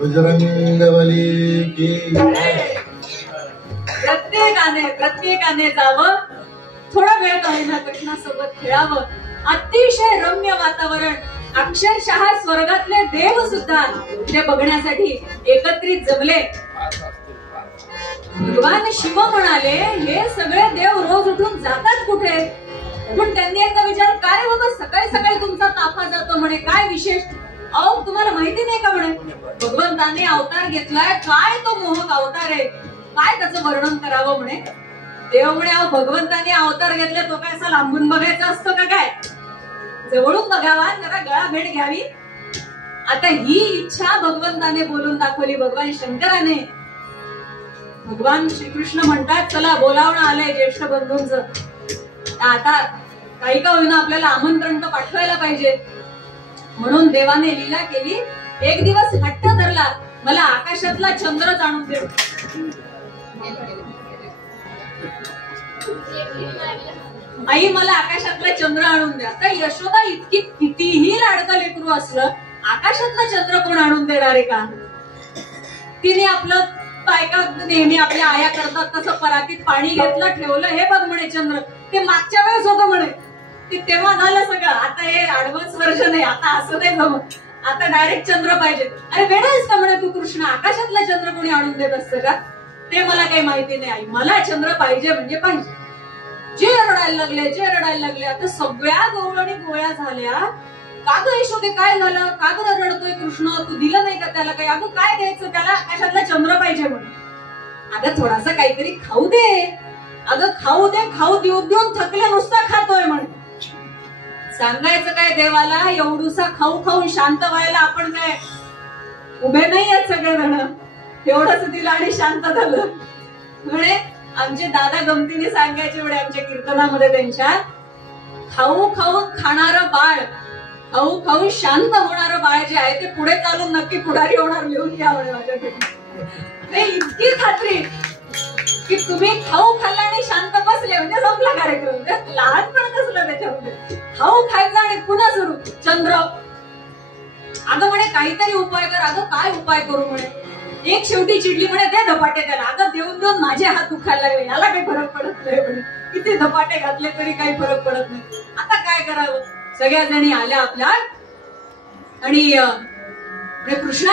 बजरंगबली की प्रत्येकाने जावं, थोडा वेळ काही ना कृष्णासोबत खेळावं. अतिशय रम्य वातावरण. अक्षरशः स्वर्गातले देव सुद्धा ते बघण्यासाठी एकत्रित जमले. भगवान शिव म्हणाले हे सगळे देव रोज उठून जातात कुठे. पण त्यांनी एकदा विचार, काय बाबा सकाळी सकाळी तुमचा ताफा जातो म्हणे, काय विशेष. अहो तुम्हाला माहिती नाही का म्हणे, भगवंताने अवतार घेतलाय, काय तो मोहक अवतार आहे, काय त्याचं वर्णन करावं म्हणे. देव म्हणे अहो भगवंताने अवतार घेतले तो काय असा लांबून बघायचा असतो का काय, जवळून बघावा, जरा गळा भेट घ्यावी. आता ही इच्छा भगवंताने बोलून दाखवली भगवान शंकराने. भगवान श्रीकृष्ण म्हणतात चला बोलावणं आलंय ज्येष्ठ बंधूंचं, आता काही का होईना आपल्याला आमंत्रण तर पाठवायला पाहिजे. म्हणून देवाने लीला केली. एक दिवस हट्ट धरला, मला आकाशातला चंद्र जाणून दे. आई मला आकाशातला चंद्र आणून द्या. तर यशोदा इतकी कितीही लाडकं लेकरू असलं, आकाशातला चंद्र कोण आणून देणार आहे का. तिने आपलं बायका नेहमी आपल्या आया करतात तसं परातीत पाणी घेतलं, ठेवलं, हे बघ म्हणे चंद्र. ते मागच्या वेळेस होतं म्हणे, ते तेव्हा झालं सगळं. आता हे ऍडव्हान्स वर्जन आहे, आता असं नाही जमत, आता डायरेक्ट चंद्र पाहिजे. अरे वेडायस का म्हणे तू कृष्ण, आकाशातला चंद्र कोणी आणून देत असतं का. ते मला काही माहिती नाही आई, मला चंद्र पाहिजे म्हणजे पाहिजे. जे रडायला लागले. आता सगळ्या गवळणी गोळ्या झाल्या. का ग यशोदे काय झालं, का ग रडतोय कृष्ण, तू दिलं नाही का त्याला काही. अगं काय द्यायचं त्याला, आकाशातला चंद्र पाहिजे म्हणे. अगं थोडासा काहीतरी खाऊ दे, अगं खाऊ दे, खाऊ देऊन थकले, नुसता खातोय म्हणे. सांगायचं काय देवाला, एवढूसा खाऊ खाऊन शांत व्हायला आपण काय उभे नाही आहेत सगळे जण. एवढंच दिलं आणि शांत झालं म्हणे. आमचे दादा गमतीने सांगायचे म्हणे आमच्या कीर्तनामध्ये त्यांच्या, खाऊ खाऊन खाणारं बाळ, खाऊ खाऊन शांत होणारं बाळ जे आहे ते पुढे चालून नक्की पुढारी होणार, लिहून घ्या म्हणे माझ्याकडे. ते इतकी खात्री की तुम्ही खाऊ खाल्ला आणि शांत बसले म्हणजे संपला कार्यक्रम. लहानपण कसलं त्याच्यामध्ये, खाऊ खायचा आणि पुन्हा सुरू चंद्र. अगं म्हणे काहीतरी उपाय कर. अगं काय उपाय करू म्हणे. एक शेवटी चिडली म्हणे, दे धपाटे त्याला. अगं देऊन देऊन माझे हात दुखायला लागले, याला काही फरक पडत नाही म्हणे. किती धपाटे घातले तरी काही फरक पडत नाही. आता काय करावं. सगळ्या जणी आल्या आपल्या आणि कृष्णा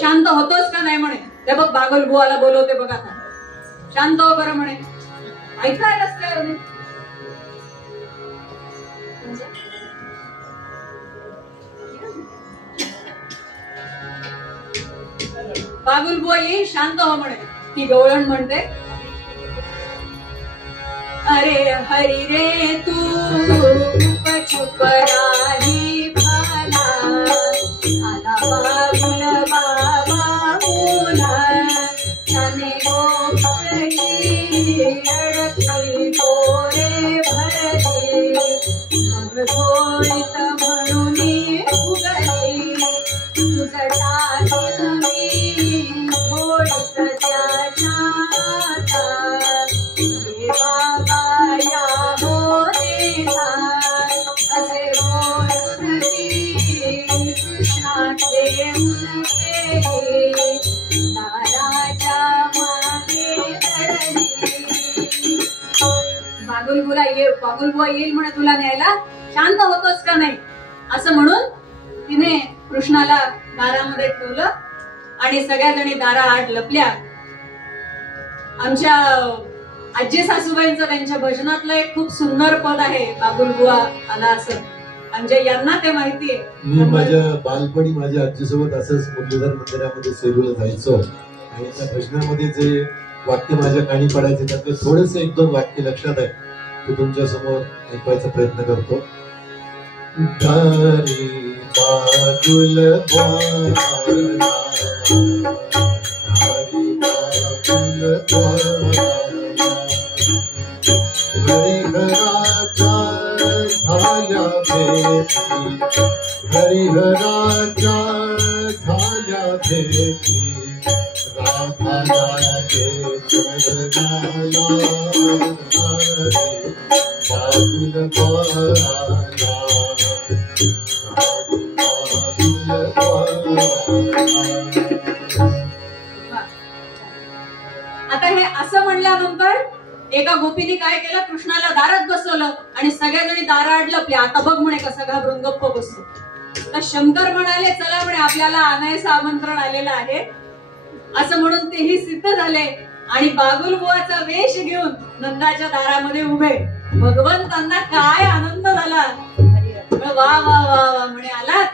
शांत होतोस का नाही म्हणे. ते बघ बागल बुवाला बोलवते बघा, शांत हो बरं म्हणे. ऐकायलाच तयार नाही. बागुल बुवा ये शांत हो म्हणे. ती गवळण म्हणते, अरे हरी रे तू चुप राही भाला, आला बाबुल बाबा बोला, बागुलबुवा येईल म्हणे तुला न्यायला, शांत होतोस का नाही असं म्हणून तिने कृष्णाला दारामध्ये ठेवलं आणि सगळ्या जणी दाराआड लपल्या. आमच्या आजी सासूबाईंचं त्यांच्या भजनातलं एक खूप सुंदर पद आहे, बागुलबुवा आला असं. म्हणजे यांना ते माहितीये. मी माझ्या बालपणी माझ्या आजीसोबत असंच मुरलीधर मंदिरामध्ये सेलूला जायचो आणि त्या भजनामध्ये जे वाक्य माझ्या कानी पडायचे त्यातले थोडेसे 1-2 वाक्य लक्षात आहे, ते तुमच्या समोर ऐकवायचा प्रयत्न करतो. धारी बागुलबुवा हरिहराच्या झाल्या भेटी, हरिहराच्या झाल्या भेटी, राधाला गे चरणाला आता हे असं म्हणल्यानंतर एका गोपीने काय केलं, कृष्णाला दारात बसवलं आणि सगळ्याजणी दाराआड लपल्या. आता बघ म्हणे कसा घाबरून गप्प बसतो. तर शंकर म्हणाले चला म्हणे आपल्याला आणायचं आमंत्रण आलेलं आहे असं म्हणून तेही सिद्ध झाले आणि बागुलबुवाचा वेश घेऊन नंदाच्या दारामध्ये उभे. भगवंतांना काय आनंद झाला, वा वा वा वा म्हणे आलात.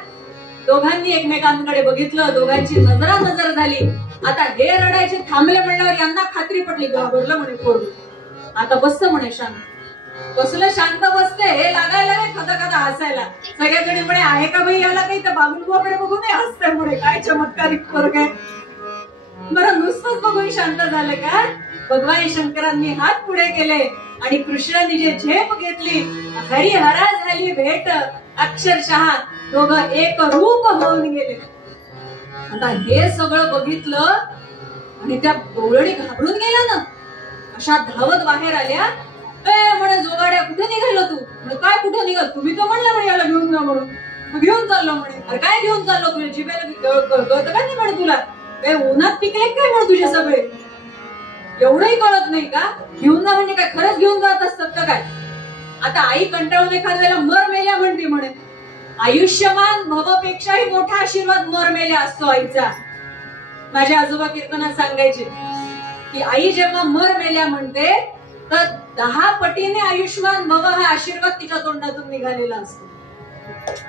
दोघांनी एकमेकांकडे बघितलं, दोघांची नजरानजर झाली. आता हे रडायचे थांबले म्हणल्यावर यांना खात्री पडली, घाबरलं म्हणे पोरग. आता बसतं म्हणे शांत. कसलं शांत बसते, हे लागायला नाही खदा खदा हसायला. सगळ्या जणी म्हणे आहे का बाई याला काही, तर बागुलबुवाकडे बघून हसतंय म्हणे, काय चमत्कारिक पोरग आहे. बरं नुसतंच बघून शांत झालं का, भगवान शंकरांनी हात पुढे केले आणि कृष्णाने जे झेप घेतली, हरिहरा झाली भेट, अक्षरशः दोघं एक रूप होऊन गेले. आता हे सगळं बघितलं आणि त्या गवळणी घाबरून गेल्या ना, अशा धावत बाहेर आल्या. म्हणे जोगाड्या कुठे निघालो तू? म्हणे काय कुठे निघाल, तुम्ही तो म्हणला म्हणे याला घेऊन जा म्हणून. घेऊन चाललो म्हणे. अरे काय घेऊन चाललो, तुझ्या जिभेला कळत काय नाही म्हणे तुला, काय उन्हात पिकले काय म्हणे तुझे सगळे, एवढंही कळत नाही का? घेऊन जा म्हणजे काय खरंच घेऊन जात असतात का काय? आता आई कंटाळून एखाद्या वेळेला मर मेल्या म्हणते म्हणे. आयुष्यमान भवपेक्षाही मोठा आशीर्वाद मर मेल्या असतो आईचा. माझे आजोबा कीर्तनात सांगायचे की आई जेव्हा मर मेल्या म्हणते तर 10 पटीने आयुष्यमान भव हा आशीर्वाद तिच्या तोंडातून निघालेला असतो.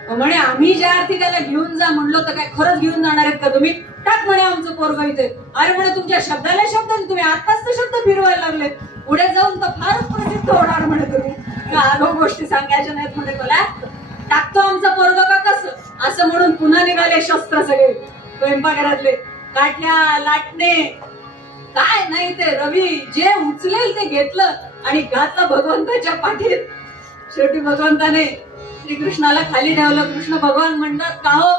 म्हणे आम्ही ज्या अर्थी त्याला घेऊन जा म्हणलो तर काय खरंच घेऊन जाणार आहेत का तुम्ही? टाक म्हणे आमचं पोरग इथे. अरे म्हणे तुमच्या शब्दाला शब्द, तुम्ही आताच तर शब्द फिरवायला लागले, पुढे जाऊन तर फारच प्रसिद्ध होणार म्हणे तुम्ही. आगो गोष्टी सांगायच्या नाहीत म्हणे तुला. टाकतो आमचं पोरग का कसं असं म्हणून पुन्हा निघाले शस्त्र सगळे स्वयंपाकघरातले, काठ्या लाटणे काय नाही ते रवी जे उचलेल ते घेतलं आणि घातलं भगवंताच्या पाठीत. शेवटी भगवंताने श्रीकृष्णाला खाली ठेवलं. कृष्ण भगवान म्हणतात का हो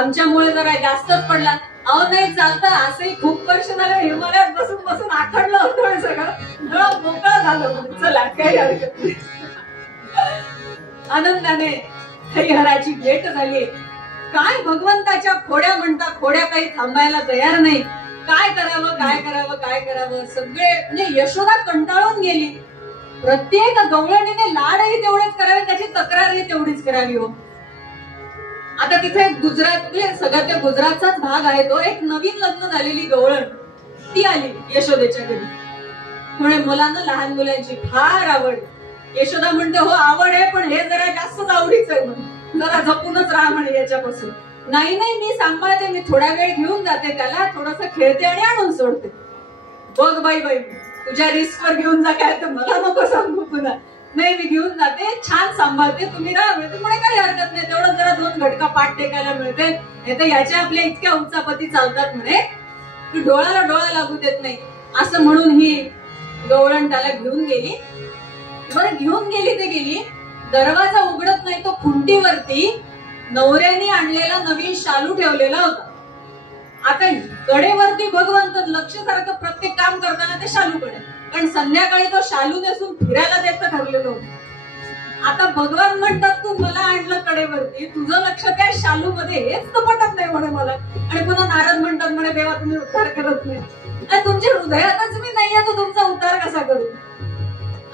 आमच्यामुळे जरा जास्तच पडला. अहो नाही चालतं, असंही खूप वर्ष झालं हिमालयात बसून बसून आखडलं होतं सगळं, मोकळं झालं. चला काही हरकत नाही. आनंदाने हरिहराची भेट झाली. काय भगवंताच्या खोड्या म्हणता, खोड्या काही थांबायला तयार नाही. काय करावं काय करावं काय करावं, सगळे म्हणजे यशोदा कंटाळून गेली. प्रत्येक गवळणीने लाडही तेवढेच करावे, त्याची तक्रारही तेवढीच करावी. हो आता तिथे गुजरात सगळ्या त्या गुजरातचाच भाग आहे तो. एक नवीन लग्न झालेली गवळण ती आली यशोदेच्या घरी. म्हणे मुलांना लहान मुलांची फार आवड. यशोदा म्हणते हो आवड आहे पण हे जरा जास्तच आवडीच आहे म्हणे, जरा जपूनच राहा म्हणे याच्यापासून. नाही नाही मी सांभाळते, मी थोडा वेळ घेऊन जाते त्याला, थोडस खेळते आणि आणून सोडते. बघ बाई बाई तुझ्या रिस्क वर घेऊन जा, काय तर मला नको सांगू पुन्हा. नाही मी घेऊन जाते, छान सांभाळते, तुम्ही राहा. म्हणे काही हरकत नाही, तेवढं जरा 2 घटका पाठ टेकायला मिळते. नाही तर याच्या आपल्या इतक्या उंचापती चालतात म्हणे, तू डोळ्याला डोळा लागू देत नाही असं म्हणून ही गवळण त्याला घेऊन गेली. बरं घेऊन गेली ते गेली, दरवाजा उघडत नाही तो खुंटीवरती नवऱ्याने आणलेला नवीन शालू ठेवलेला होता. आता कडेवरती भगवंत लक्ष सारखं प्रत्येक काम करताना ते शालूकडे, पण संध्याकाळी तो शालू नेसून फिरायला द्यायचं ठरलेलं होतं. आता भगवान म्हणतात तू मला आणलं कडेवरती, तुझं लक्ष त्या शालू मध्ये हेच तर पटत नाही म्हणे मला. आणि पुन्हा नारद म्हणतात म्हणे देवा तुम्ही उद्धार करत नाही, तुमच्या हृदयातच मी नाहीये तर तुमचा उद्धार कसा करू?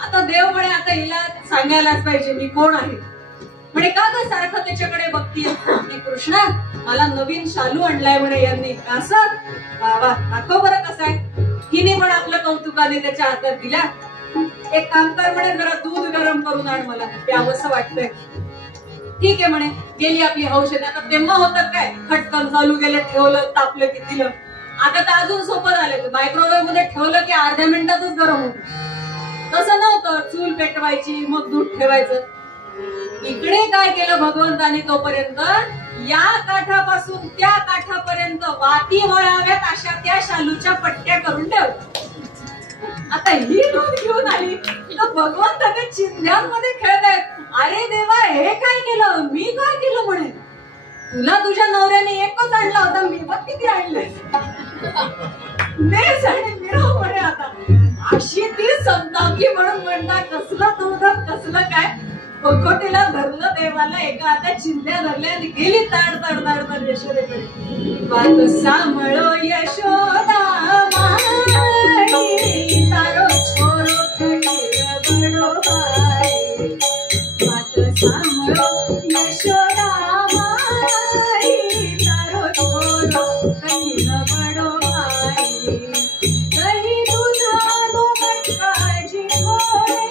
आता देव म्हणे आता हिला सांगायलाच पाहिजे मी कोण आहे. म्हणे का ग सारखं त्याच्याकडे बघतीये. की कृष्णा मला नवीन शालू आणलाय म्हणे यांनी. असं वा दाखव बरं कसं आहे. हिने पण आपलं कौतुकाने त्याच्या हातात दिला. एक काम कर म्हणे जरा दूध गरम करून आण मला प्यावंसं वाटतंय. ठीक आहे म्हणे. गेली आपली औषध. आता तेव्हा होतं काय खटकन चालू गेलं ठेवलं तापलं की दिलं. आता तर अजून सोपं झालं. मायक्रोवेव्ह मध्ये ठेवलं की अर्ध्या मिनिटातच गरम होतं. तसं नव्हतं. चूल पेटवायची मग दूध ठेवायचं. इकडे काय केलं भगवंतानी तोपर्यंत या काठापासून त्या काठापर्यंत वाती वळाव्यात अशा त्या शालूच्या पट्ट्या करून ठेवल्या. आता ही दूध घेऊन आली तर भगवंताने चिंध्यांमध्ये खेळतायत. अरे देवा हे काय केलं मी काय केलं म्हणे. तुला तुझ्या नवऱ्याने एकच आणला होता मी बघ किती आणलंय. मेस आणि मिरव म्हणे. आता अशी ती संतापली म्हणून म्हणता कसलं दूध कसलं काय. कोकोटीला धरलं देवाला एका आता चिंध्या धरल्या आणि गेली ताड ताड ताड ताड यशोदेकडे. बात सांभाळो यशोदा माई तारो छोरो खटीर बडो बाई. बात सांभाळो यशोदा माई तारो छोरो खटीर बडो बाई. दही दुधानो काळजी थोडे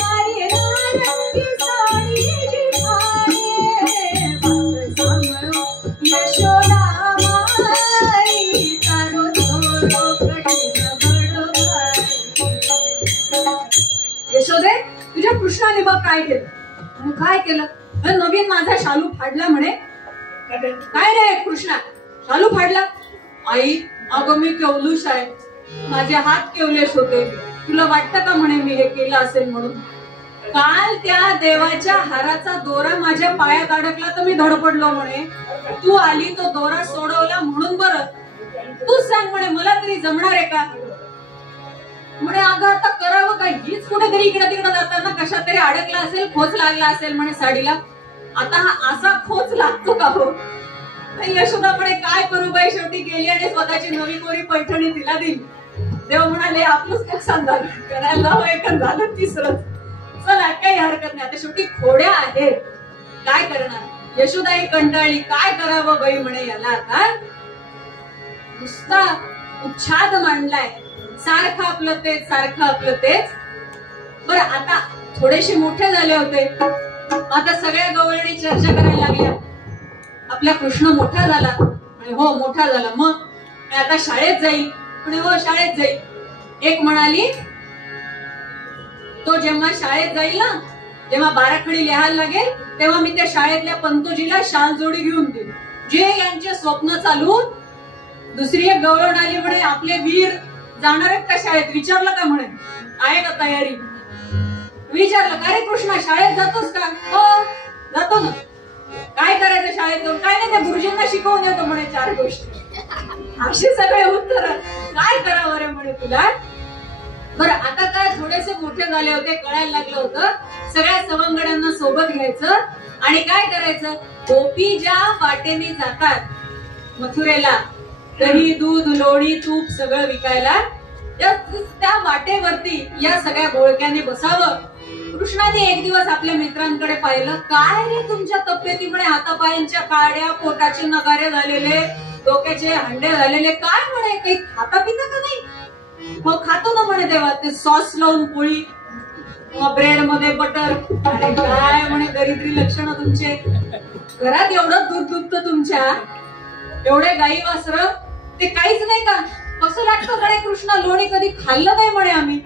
मारी नारंगी साडी जी भारे. बात सांभाळो यशोदा माई तारो छोरो खटीर बडो बाई. यशोदे तुझ्या कृष्णाने बघ काय केलं. काय केलं. नवीन माझा शालू फाडला म्हणे. काय रे कृष्णा शालू फाडला. आई अगं मी केवलूश आहे. माझे हात केवलेश होते. तुला वाटतं का म्हणे मी हे केलं असेल म्हणून. काल त्या देवाच्या हाराचा दोरा माझ्या पायात अडकला तर मी धडपडलो म्हणे. तू आली तो दोरा सोडवला म्हणून बरं. तू सांग म्हणे मला तरी जमणार आहे का. म्हणे अगं आता करावं काय. हीच कुठेतरी इकडे तिकडे जाताना कशा तरी अडकला असेल खोच लागला असेल म्हणे साडीला. आता हा असा खोच लागतो का हो. यशोदा म्हणे काय करू बाई शेवटी गेली आणि स्वतःची नवी कोरी पैठणी तिला दिली. देव म्हणाले आपलंच नुकसान झालं करायला एक झालं तिसरं. चला काही हरकत नाही. आता शेवटी खोड्या आहेत काय करणार. यशोदा ही कंटाळली. काय करावं बाई म्हणे याला आता. नुसता उच्छाद मांडलाय. सारखं आपलं तेच सारखं आपलं तेच. बरं आता थोडेसे मोठे झाले होते. आता सगळ्या गवळणी चर्चा करायला लागल्या. आपला कृष्ण मोठा झाला. म्हणे हो मोठा झाला. मग आता शाळेत जाईल. म्हणे हो शाळेत जाईल. एक म्हणाली तो जेव्हा शाळेत जाईल ना जेव्हा बाराखडी लिहायला लागेल तेव्हा मी त्या शाळेतल्या पंतोजीला शाल जोडी घेऊन देईल जे यांचे स्वप्न चालून. दुसरी एक गवळण आली म्हणे आपले वीर जाणार आहेत का शाळेत. विचारलं का म्हणे आहे का तयारी. विचारलं का रे कृष्णा शाळेत जातोस का. हो जातो ना. काय करायचं शाळेत जाऊन. काय नाही त्या गुरुजींना शिकवून येतो म्हणे 4 गोष्टी. अशी सगळे उत्तर. काय करावं रे म्हणे तुला. बरं आता काय थोडेसे मोठे झाले होते. कळायला लागलं होतं. सगळ्या सवंगड्यांना सोबत घ्यायचं आणि काय करायचं. गोपी ज्या वाटेने जातात मथुरेला दही दूध लोणी तूप सगळं विकायला त्या वाटेवरती या सगळ्या गोळक्याने बसावं. कृष्णाने एक दिवस आपल्या मित्रांकडे पाहिलं. काय रे तुमच्या तब्येतीमुळे हातापायांच्या काड्या पोटाचे नगारे झालेले डोक्याचे हंडे झालेले. काय म्हणे काही खाता पिता का नाही. हो खातो ना म्हणे देवा ते सॉस लावून पोळी ब्रेड मध्ये बटर. अरे काय म्हणे दरिद्री लक्षण तुमचे. घरात एवढं दूध दुभतं तुमच्या एवढे गाई वासर ते काहीच नाही का. कसं लागतं कडे कृष्णा लोणी कधी खाल्लं नाही म्हणे आम्ही.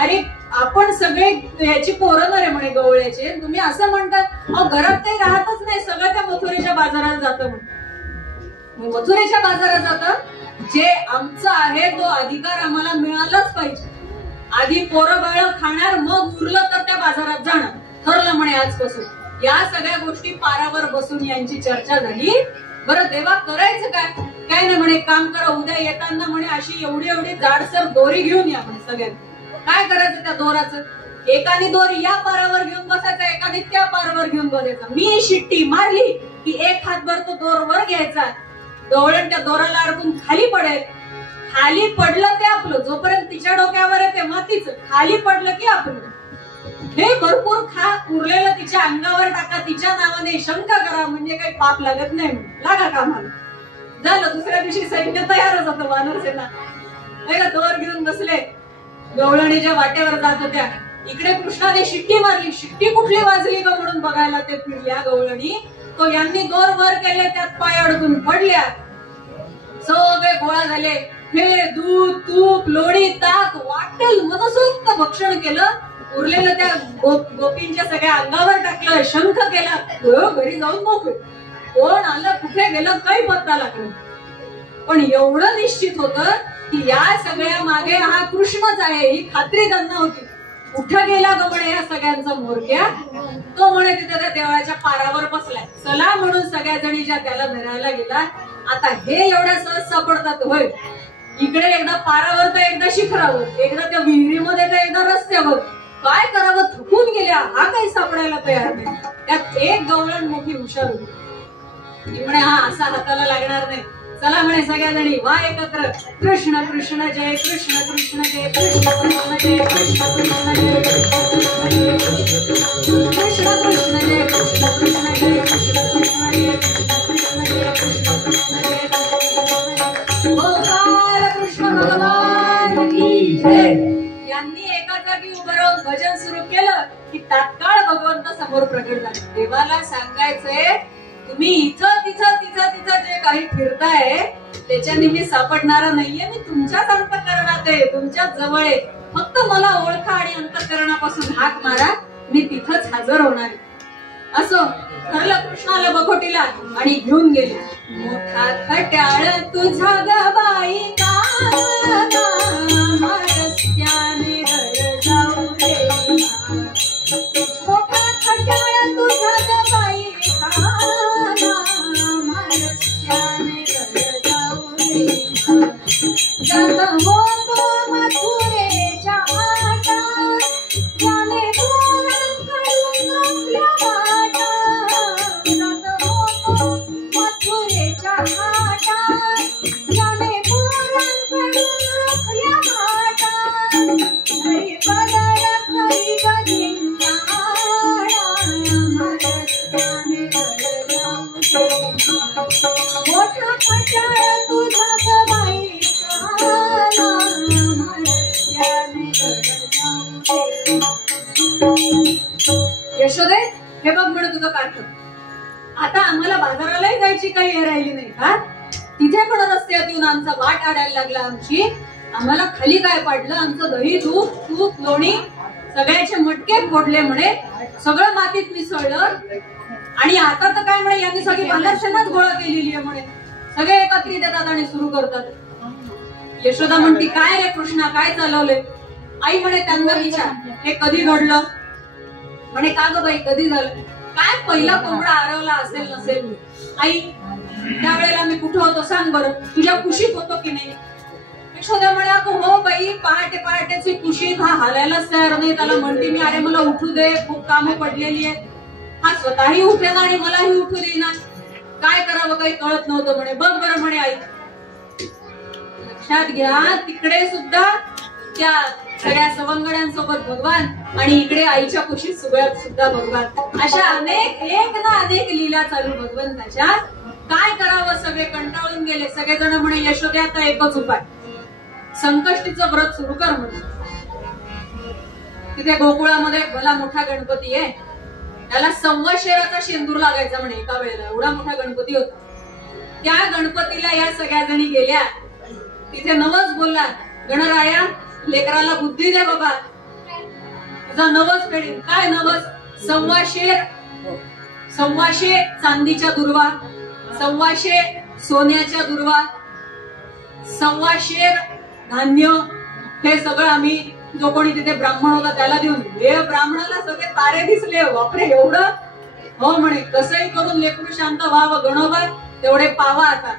अरे आपण सगळे याची पोरं रे म्हणे गवळ्याचे. तुम्ही असं म्हणतात. घरात काही राहतच नाही सगळं त्या मथुरेच्या बाजारात जातं म्हणून. मथुरेच्या बाजारात जातं जे आमचं आहे तो अधिकार आम्हाला मिळालाच पाहिजे. आधी पोरं बाळ खाणार मग उरलं तर त्या बाजारात जाणार ठरलं म्हणे आजपासून. या सगळ्या गोष्टी पारावर बसून यांची चर्चा झाली. बरं देवा करायचं काय. काय नाही म्हणे काम करा उद्या येताना म्हणे अशी एवढी एवढी जाडसर दोरी घेऊन या म्हणे सगळ्यांनी. काय करायचं त्या दोराचं. एकाने दोरी या पारावर घेऊन बसायचा एकाने त्या पारावर घेऊन बसायचा. मी शिट्टी मारली की एक हातभर तो दोर वर घ्यायचा. गवळण त्या दोराला अडकून खाली पडेल. खाली पडलं ते आपलं, जोपर्यंत तिच्या डोक्यावर आहे ते मातीचं, खाली पडलं की आपलं. हे भरपूर खा, उरलेलं तिच्या अंगावर टाका, तिच्या नावाने शंका करा, म्हणजे काही पाप लागत नाही, लागा कामाला. झालं, दुसऱ्या दिवशी सैन्य तयारच होतं, वानर सेना तोवर घेऊन बसले. गवळणीच्या वाटेवर जात होत्या. इकडे कृष्णाने शिट्टी मारली, शिट्टी कुठली वाजली का म्हणून बघायला ते फिरल्या गवळणी. तो यांनी दोर वर केले, त्यात पाय अडकून पडल्या. सगळे गोळा झाले. हे दूध, तूप, लोणी, ताक वाटेल मनसोक्त भक्षण केलं. उरलेलं त्या गोपींच्या सगळ्या अंगावर टाकलं, शंख केला. घरी जाऊन मोकळे. कोण आलं, कुठे गेलं, काही पत्ता लागला. पण एवढं निश्चित होतं की या सगळ्या मागे हा कृष्णच आहे, ही खात्री त्यांना होती. कुठं गेला ग म्हणे या सगळ्यांचा मोरक्या. तो म्हणे तिथे त्या देवळाच्या पारावर बसलाय. चला म्हणून सगळ्या जणी ज्या त्याला धरायला गेला. आता हे एवढ्या सहज सापडतात होय. इकडे एकदा पारावर तर एकदा शिखरावर, एकदा त्या विहिरीमध्ये तर एकदा रस्त्यावर. काय करावं, थकून गेल्या. हा काही सापडायला तयार नाही. त्यात एक गवळण मोठी हुशार होती. ती म्हणे हा असा हाताला लागणार नाही. चला म्हणे सगळ्या जणी वा एकत्र. कृष्ण कृष्ण जय कृष्ण कृष्ण जय कृष्ण कृष्ण जय कृष्ण कृष्ण जय कृष्ण कृष्ण जय कृष्ण कृष्ण जय कृष्ण कृष्ण जय कृष्ण जय कृष्ण कृष्ण जय गोपाल कृष्ण भगवान की जय. यांनी एका जागी उभं राहून भजन सुरू केलं की तात्काळ भगवंत समोर प्रकट झाले. देवाला सांगायचंय तुम्ही इथं तिथं तिथं तिथं जे काही फिरताय त्याच्याने मी सापडणारा नाहीये. मी तुमच्याच अंतःकरणात आहे, तुमच्याच जवळ आहे. फक्त मला ओळखा आणि अंतःकरणापासून हाक मारा, मी तिथंच हजर होणार आहे. असो ठरलं. कृष्णाला बखोटीला आणि घेऊन गेले. मोठा खट्याळ तुझा ग बाई रस्त्याने जाऊ दे. मोठा खट्याळ तुझा ग बाई जात होतो मथुरेच्या वाटा, त्याने पोरांकडून रोखल्या वाटा. जात होतो मथुरेच्या वाटा, त्याने पोरांकडून रोखल्या वाटा. हरी पदर करी गजिंकाळा, रस्त्याने जाऊ दे. मोठा खट्याळ तुझा ग बाई यशोदे, हे बघ म्हणे तुझं कार्ट. आता आम्हाला बाजारालाही जायची काही हे राहिली नाही का. तिथे पण रस्त्यात येऊन आमचा वाट आडायला लागला. आमची आम्हाला खाली काय पाडलं. आमचं दही, दूध, तूप, लोणी सगळ्याचे मटके फोडले म्हणे. सगळं मातीत मिसळलं. आणि आता तर काय म्हणे यांनी सगळी बांधरसेनाच गोळा केलेली आहे म्हणे. सगळे एकत्रित येतात आणि सुरू करतात. यशोदा म्हणती काय रे कृष्णा, काय चालवलंय. आई म्हणे त्यांना विचार हे कधी घडलं. म्हणे का ग बाई कधी झालं. काय पहिला कोंबडा आरवला असेल नसेल. आई त्यावेळेला मी कुठं होतो सांग बरं. तुझ्या कुशीत होतो की नाही. यशोदा म्हणे अगं हो बाई, पहाटे पहाटेची कुशीत हा हालायलाच तयार नाही. त्याला म्हणते मी अरे मला उठू दे, खूप कामं पडलेली आहे. हा स्वतःही उठेना आणि मलाही उठू देईना. काय करावं काही कळत नव्हतं म्हणे. बघ बरं म्हणे आई. लक्षात घ्या तिकडे सुद्धा त्या सगळ्या सवंगड्यांसोबत भगवान आणि इकडे आईच्या कुशीत सुद्धा भगवान. अशा अनेक एक ना अनेक लीला चालू भगवंताच्या. काय करावं सगळे कंटाळून गेले. सगळेजण म्हणे यशोदे आता एकच उपाय, संकष्टीचं व्रत सुरू कर म्हणे. तिथे गोकुळामध्ये भला मोठा गणपती आहे. त्याला संवत्सराचा शेंदूर लागायचा म्हणे एका वेळेला. एवढा मोठा गणपती होता. त्या गणपतीला या सगळ्या जणी गेल्या. तिथे नवस बोलला, गणराया लेकराला बुद्धी दे बाबा, तुझा नवस फेडीन. काय नवस. 1,200 चांदीच्या दुर्वा, 1,200 सोन्याच्या दुर्वा, 1,200 धान्य. हे सगळं आम्ही जो कोणी तिथे ब्राह्मण होता त्याला देऊन. हे ब्राह्मणाला सगळे तारे दिसले. बापरे एवढं. हो म्हणे कसंही करून लेकरू शांत व्हावं. गणोबा तेवढे पावा आता.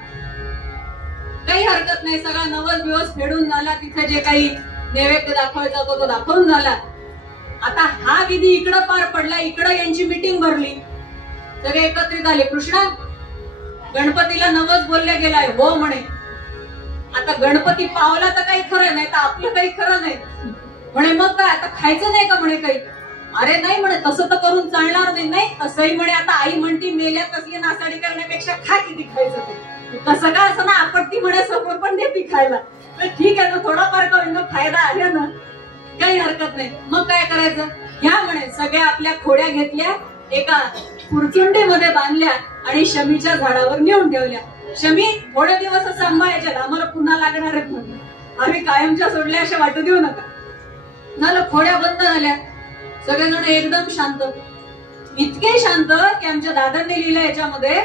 काही हरकत नाही. सगळा नवस दिवस फेडून झाला. तिथे जे काही नैवेद्य दाखवायचा होता तो दाखवून झाला. आता हा विधी इकडं पार पडला. इकडं यांची मीटिंग भरली. सगळे एकत्रित आले. कृष्णा गणपतीला नवस बोलले गेलाय. हो म्हणे. आता गणपती पावला तर काही खरं नाही, तर आपलं काही खरं नाही. म्हणे मग काय आता खायचं नाही का म्हणे काही. अरे नाही म्हणे तसं तर करून चालणार नाही. नाही तसंही म्हणे आता आई म्हणती मेल्या कसली नासाडी करण्यापेक्षा खा किती खायचं ते. कसं काय असं ना आपत्ती म्हणे समोर पण देते खायला. ठीक आहे ना थोडाफार का होईना फायदा आहे ना, काही हरकत नाही. मग काय करायचं, ह्या म्हणे सगळ्या आपल्या खोड्या घेतल्या, एका पुरचुंडीमध्ये बांधल्या आणि शमीच्या झाडावर नेऊन ठेवल्या. शमी थोडे दिवस सांभाळायच्या, आम्हाला पुन्हा लागणार आहेत म्हणून, आम्ही कायमच्या सोडल्या अशा वाटू देऊ नका. झालं, खोड्या बंद झाल्या, सगळेजण एकदम शांत. इतके शांत की आमच्या दादांनी लिहिलं याच्यामध्ये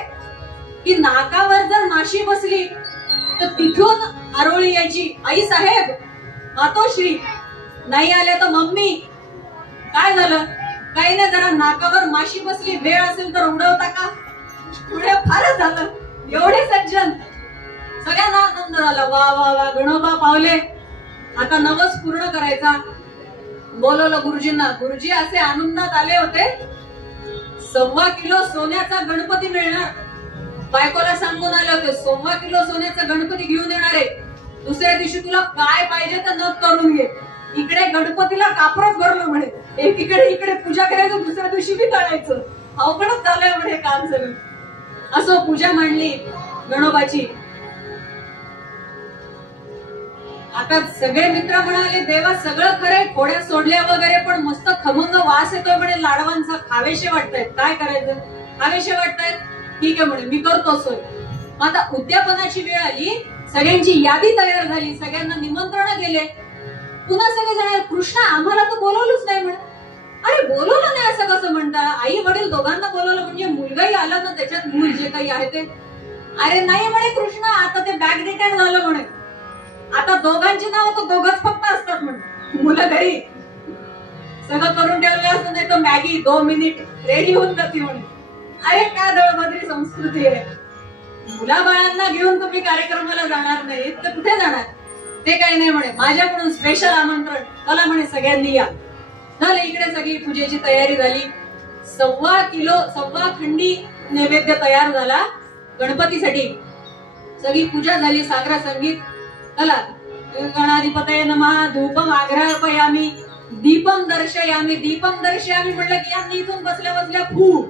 की नाकावर जर माशी बसली तर तिथून आरोळी यायची. आई साहेब, मातोश्री, नाही आल्या तर मम्मी. काय झालं, काही नाही, जरा नाकावर माशी बसली, वेळ असेल तर उडवता का. पुढे फारच झालं, एवढे सज्जन, सगळ्यांना आनंद झाला. वा वा वा, गणोबा पावले, आता नवस पूर्ण करायचा. बोलवलं गुरुजींना. गुरुजी असे आनंदात आले होते, 1.25 किलो सोन्याचा गणपती मिळणार. बायकोला सांगून आले होते 1.25 किलो सोन्याचा गणपती घेऊन येणार आहे. दुसऱ्या दिवशी तुला काय पाहिजे तर नग करून घे. इकडे गणपतीला कापरच भरलं म्हणे, एकीकडे इकडे पूजा करायचं, दुसऱ्या दिवशी बी तळायचं. अवघडच झालंय म्हणे काम सगळं. असं पूजा मांडली गणोबाची. आता सगळे मित्र म्हणाले देवा सगळं खरंय, खोड्या सोडल्या वगैरे, पण मस्त खमंग वास येतोय म्हणे लाडवांचा, खावेशे वाटतायत, काय करायचं. खावेशे वाटतायत, ठीक आहे म्हणे मी करतो सोय. आता उद्यापनाची वेळ आली, सगळ्यांची यादी तयार झाली, सगळ्यांना निमंत्रण गेले. पुन्हा सगळे जण कृष्णा आम्हाला तर बोलवलंच नाही म्हणे. अरे बोलवलं नाही असं कसं म्हणता, आई वडील दोघांना बोलवलं म्हणजे मुलगाही आला ना त्याच्यात, मूल जे काही आहे ते. अरे नाही म्हणे कृष्णा, आता ते बॅक डिटेन झालं म्हणे, आता दोघांची नाव तर दोघच फक्त असतात म्हणे, मुलं घरी सगळं करून ठेवलं असतं, नाही तर मॅगी 2 मिनिट रेडी होऊन जाते म्हणे. अरे काय दळभद्री संस्कृती आहे. मुलाबाळांना घेऊन तुम्ही कार्यक्रमाला जाणार नाही तर कुठे जाणार. ते काही नाही म्हणे, माझ्याकडून स्पेशल आमंत्रण, चला म्हणे सगळ्यांनी या. झालं, इकडे सगळी पूजेची तयारी झाली. 1.25 किलो 1.25 खंडी नैवेद्य तयार झाला गणपतीसाठी. सगळी पूजा झाली, सागरा संगीत. चला, गणाधिपतये नमः, धूपम आग्रहपयामी, दीपम दर्शयामी. दीपम दर्शयामी म्हटलं की यांनी इथून बसल्या बसल्या फू,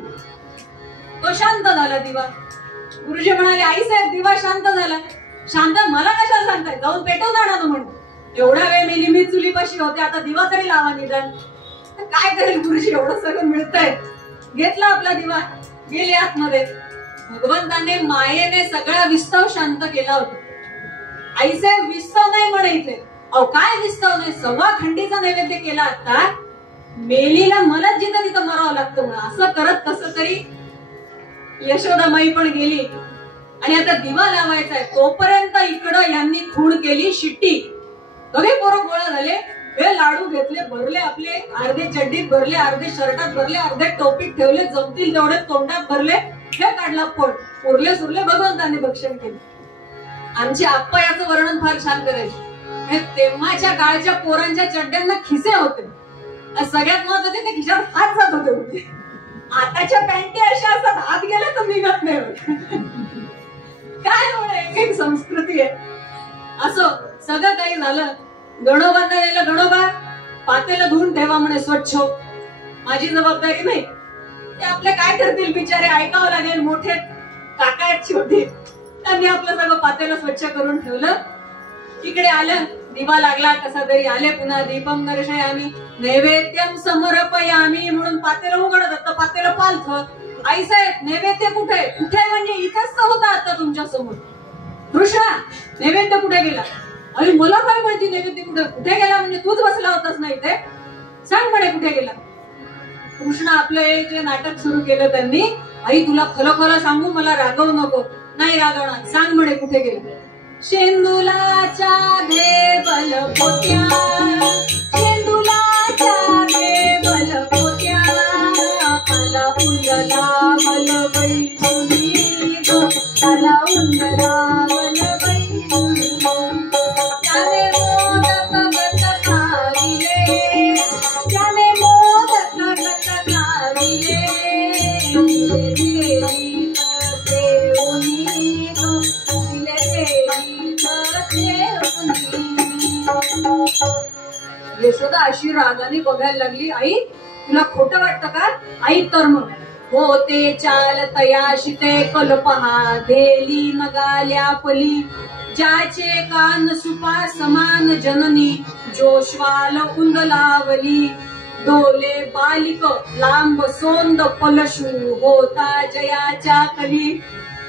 तो शांत झाला दिवा. गुरुजी म्हणाले आई साहेब दिवा शांत झाला. शांत मला कशाला सांगताय, जाऊन पेटवून आणा ना म्हणून. एवढा वेळ मी लिमिट चुलीपाशी होते, आता दिवा तरी लावा निदान. काय करेल गुरुजी, एवढं सगळं मिळतंय. घेतला आपला दिवा, गेले आतमध्ये. भगवंताने मायेने सगळा विस्तव शांत केला होता. आईसाहेब विस्तव नाही म्हणे इथे. अहो काय विस्तव नाही, 1.25 खंडीचा नैवेद्य केला. आता मेलीला मलाच जिथं तिथं मरावं लागतं म्हणून असं करत कसं तरी यशोदामाई पण गेली. आणि आता दिवा लावायचा आहे तोपर्यंत इकडं यांनी खूण केली शिट्टी. सगळे पोरं गोळा झाले, हे लाडू घेतले, भरले, आपले अर्धे चड्डीत भरले, अर्धे शर्टात भरले, अर्धे टोपीत ठेवले, जमतील तेवढे तोंडात भरले. हे काढला पोट, उरले सुरले भगवंतांनी भक्षण केले. आमची आप्पा याचं वर्णन फार छान करायचे. तेव्हाच्या काळच्या पोरांच्या चड्ड्यांना खिसे होते, सगळ्यात महत्वाचे ते खिशात हात जात होते. आताच्या पॅन्टी अशा असतात, हात गेला तर निघत नाही. काय म्हणे एक संस्कृती आहे. असं सगळं काही झालं. गणोबांना नेलं, गणोबा पातेलं धुवून ठेवा म्हणे स्वच्छ, माझी जबाबदारी नाही. ते आपले काय करतील बिचारे, ऐकावं लागेल. मोठे काका आहेत छोटे, त्यांनी आपलं सगळं पातेलं स्वच्छ करून ठेवलं. इकडे आलं, दिवा लागला कसा तरी. आले पुन्हा, दीपम दर्शयामी नैवेद्यम समर्पयामी म्हणून पातेलं उघडत होतं, पातेलं पालथं. आई साहेब नैवेद्य कुठे, कुठे म्हणजे इथेच तर होता आता तुमच्या समोर. कृष्णा नैवेद्य कुठे गेला. अरे मला काय माहिती नैवेद्य कुठे कुठे गेला, म्हणजे तूच बसला होतास ना इथे, सांग म्हणे कुठे गेला. कृष्ण आपलं जे नाटक सुरू केलं त्यांनी, आई तुला खरं खरं सांगू, मला रागवू नको. नाही रागवणार, सांग म्हणे कुठे गेला. शेंदुलाच्या भेबल पोत्या, शेंदुलाच्या भेबल पोत्या, आला उंदला मल बैसुनी गो, आला उंदला मल बैसुनी. त्याने मोदक गत खाविले, त्याने मोदक गत खाविले, देवी देऊनी गो, देवी यशोदा अशी रागाने बघायला लागली, आई तुला खोटं वाटतं का? आई तर मग होते चाल तयाशी ते कल्पहा देली नगाल्या पली ज्याचे कान सुपा समान जननी जोश्वाल उंदलावली डोले बालिक लांब सोंद पलशू होता जयाच्या कली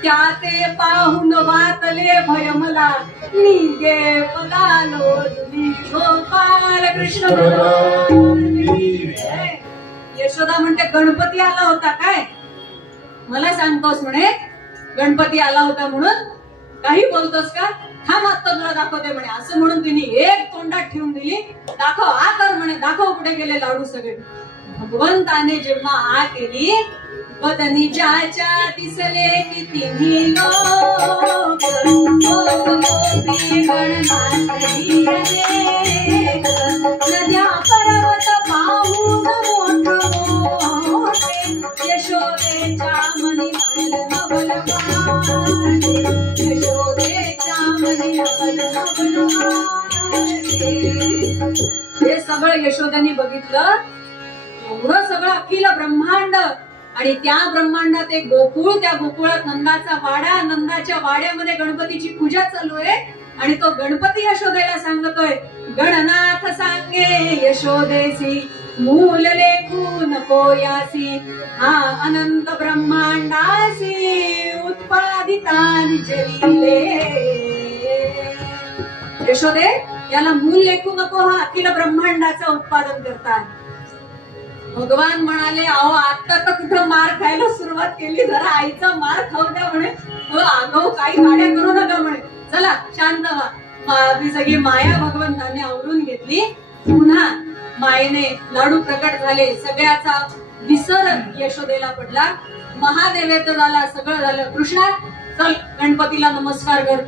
त्या ते पाहून वातले भय मला निगे पगालो गोपाल कृष्ण यशोदा म्हणते गणपती आला होता काय? मला सांगतोस म्हणे गणपती आला होता म्हणून काही बोलतोस का? थांब आता तुला दाखवते म्हणे. असं म्हणून तिने एक तोंडात ठेवून दिली. दाखव आ कर म्हणे. दाखव कुठे गेले लाडू सगळे. भगवंताने जेव्हा आ केली बदनी ज्याच्या दिसले की तिन्ही लोक नद्या पर्वत पाहून मोठे यशोदेच्या मनी नवल नवल यशोदेच्या मनी नवल नवल. हे सगळं यशोदाने बघितलं. एवढं सगळं अखिल ब्रह्मांड आणि त्या ब्रह्मांडात एक गोकुळ. त्या गोकुळात नंदाचा वाडा. नंदाच्या वाड्यामध्ये गणपतीची पूजा चालू आहे आणि तो गणपती यशोदेला सांगतोय गणनाथ सांगे यशोदेसी मूल लेखू नको यासी हा अनंत ब्रह्मांडासी उत्पादितानि जलिले. यशोदे याला मूल लेखू नको. हा अखिल ब्रह्मांडाचं उत्पादन करतात. भगवान म्हणाले अहो आता तर कुठं मार खायला सुरुवात केली. जरा आईचा मार खाऊ द्या म्हणे. आगाऊ काही गाड्या करू नका म्हणे. चला शांत व्हा. आपली सगळी माया भगवंताने आवरून घेतली. पुन्हा मायेने लाडू प्रकट झाले. सगळ्याचा विसर यशोदेला पडला. महादेवेचं झाला. सगळं झालं. कृष्णा चल गणपतीला नमस्कार कर.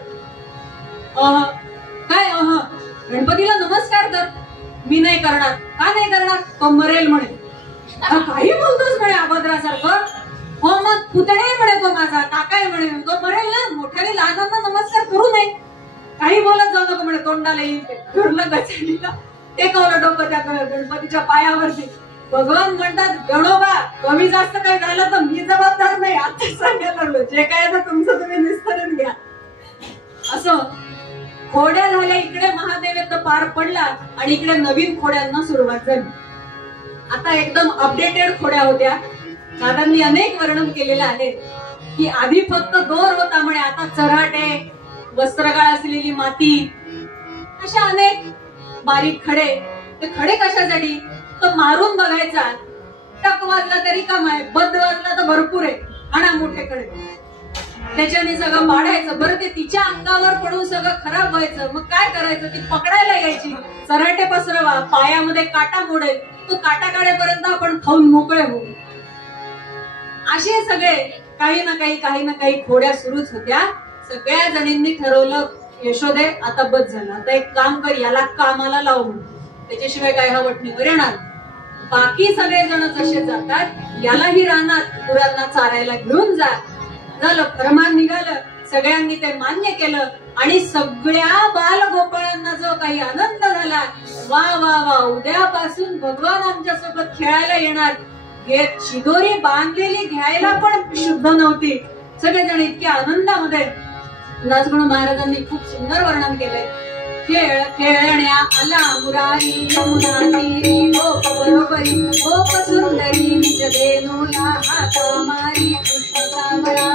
काय गणपतीला नमस्कार कर. मी नाही करणार. का नाही करणार? तो मरेल म्हणे. काही बोलतोस म्हणे अभद्रासारखं. हो मग पुतणे म्हणे तो माझा काका म्हणे. तो मरेल ना. मोठ्याने लहानांना नमस्कार करू नये. काही बोलत जाऊ नको म्हणे. तोंडाला येईल घरलं गचडीला टेकवलं डोकं त्या गणपतीच्या पायावरती. भगवान म्हणतात गणोबा कमी जास्त काही झालं तर मी जबाबदार नाही. आता सांगायला लागलो जे काय तर तुमचं तुम्ही निस्तरून घ्या. असं खोड्या झाल्या. इकडे महादेवेत पार पडला आणि इकडे नवीन खोड्यांना सुरुवात झाली. आता एकदम अपडेटेड खोड्या होत्या. दादांनी अनेक वर्णन केलेलं आहे की आधी फक्त दोर होता म्हणे. आता चऱ्हाटे वस्त्रगाळ असलेली माती अशा अनेक बारीक खडे. ते खडे कशासाठी? तो मारून बघायचा. टक वाजला तरी काम आहे. बद्ध वाजला तर भरपूर आहे. आणा मोठे खडे. त्याच्याने सगळं पाडायचं. बरं ते तिच्या अंगावर पडून सगळं खराब व्हायचं. मग काय करायचं? ती पकडायला यायची. चऱ्हाटे पसरवा. पायामध्ये काटा मोडेल. तो काटा काढेपर्यंत आपण खाऊन मोकळे होऊ. असे सगळे काही ना काही खोड्या सुरूच होत्या. सगळ्या जणींनी ठरवलं यशोदे आता बस झालं. आता एक काम कर. याला कामाला लावू. त्याच्याशिवाय काय हा वटणीवर येणार. बाकी सगळे जण जसे जातात यालाही रानात गुरांना चारायला घेऊन जा. झालं. फरमान निघालं. सगळ्यांनी ते मान्य केलं आणि सगळ्या बालगोपाळांना जो काही आनंद झाला. वा वा वा उद्यापासून भगवान आमच्या सोबत खेळायला येणार. हे शिदोरी बांधलेली घ्यायला पण शुद्ध नव्हती. सगळेजण इतक्या आनंदामध्ये. राजगुरू महाराजांनी खूप सुंदर वर्णन केलंय. खेळ खेळण्या आला मुरारी यमुना तीरी गोप बरोबरी गोप सुंदरी निज धेनूला हाता मारी कृष्ण सावळा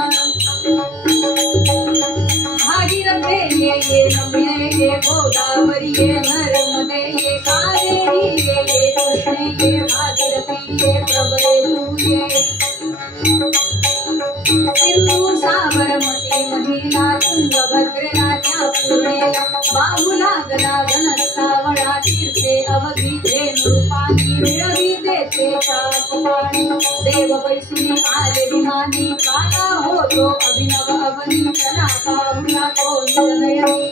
भागीरथे ये रम्ये ये गोदावरी ये नर्मदे ये कावेरी ये कृष्णे ये भागीरथी ये प्रवरे तू ये सिंधू साबरमती महिला तुंगभद्रेला त्या पूर्णेला बाहू लागला घनसावळा तीर्थे अवधी धेनुरूपानी मिळवी देते पाणी देव बैसुनी आले विमानी काला होतो अभिनव अवनी चला पाहुला तो निर्णयनी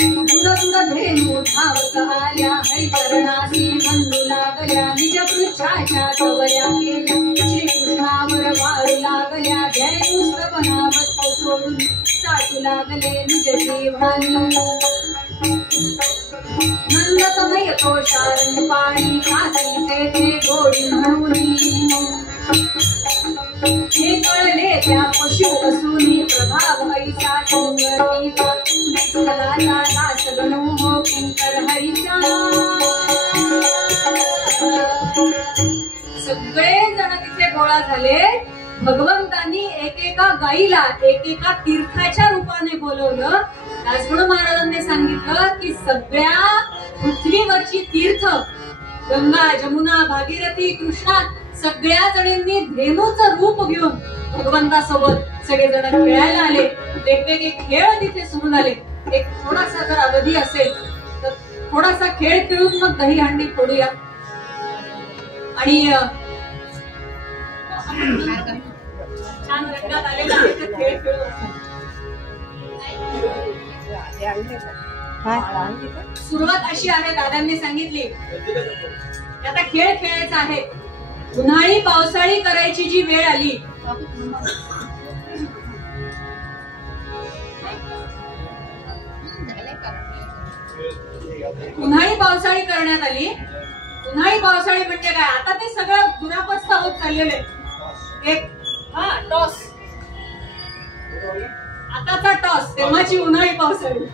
दूर दूर धेनु धावत आल्या हरिचरणासी बंधू लागल्या निज पृच्छाच्या कवया केल्या श्रीकृष्णावर वारू लागल्या धेनुस्तवनावत सोडून साठू लागले निज जीवानी नंदतमय तो शारण पाणी आधी तेथे गोडी म्हणूनी हे कळले त्या पशु असुनी प्रभाव ऐसा संगतीचा विठ्ठलाचा दास गणू हो किंकर हरीचा सगळे जण तिथे गोळा झाले. भगवंतांनी एकेका गाईला एकेका तीर्थाच्या रूपाने बोलवलं. दासगणू महाराजांनी सांगितलं की सगळ्या पृथ्वीवरची तीर्थ गंगा जमुना भागीरथी कृष्णा सगळ्या जणींनी धेनूचं रूप घेऊन भगवंतासोबत सगळेजण खेळायला आले. वेगवेगळे खेळ तिथे सुरू झाले. एक थोडासा जर अवधी असेल तर थोडासा खेळ खेळून मग दहीहंडी फोडूया. आणि छान रंगात आलेला खेळ खेळू. सुरुवात अशी आहे, दादांनी सांगितली आता खेळ खेळायचा आहे. उन्हाळी पावसाळी करायची जी वेळ आली उन्हाळी पावसाळी करण्यात आली. उन्हाळी पावसाळी म्हणजे काय, आता ते सगळं दुरावस्था होत चाललेलं आहे. एक टॉस, आताचा टॉस, तेव्हाची उन्हाळी पावसाळी.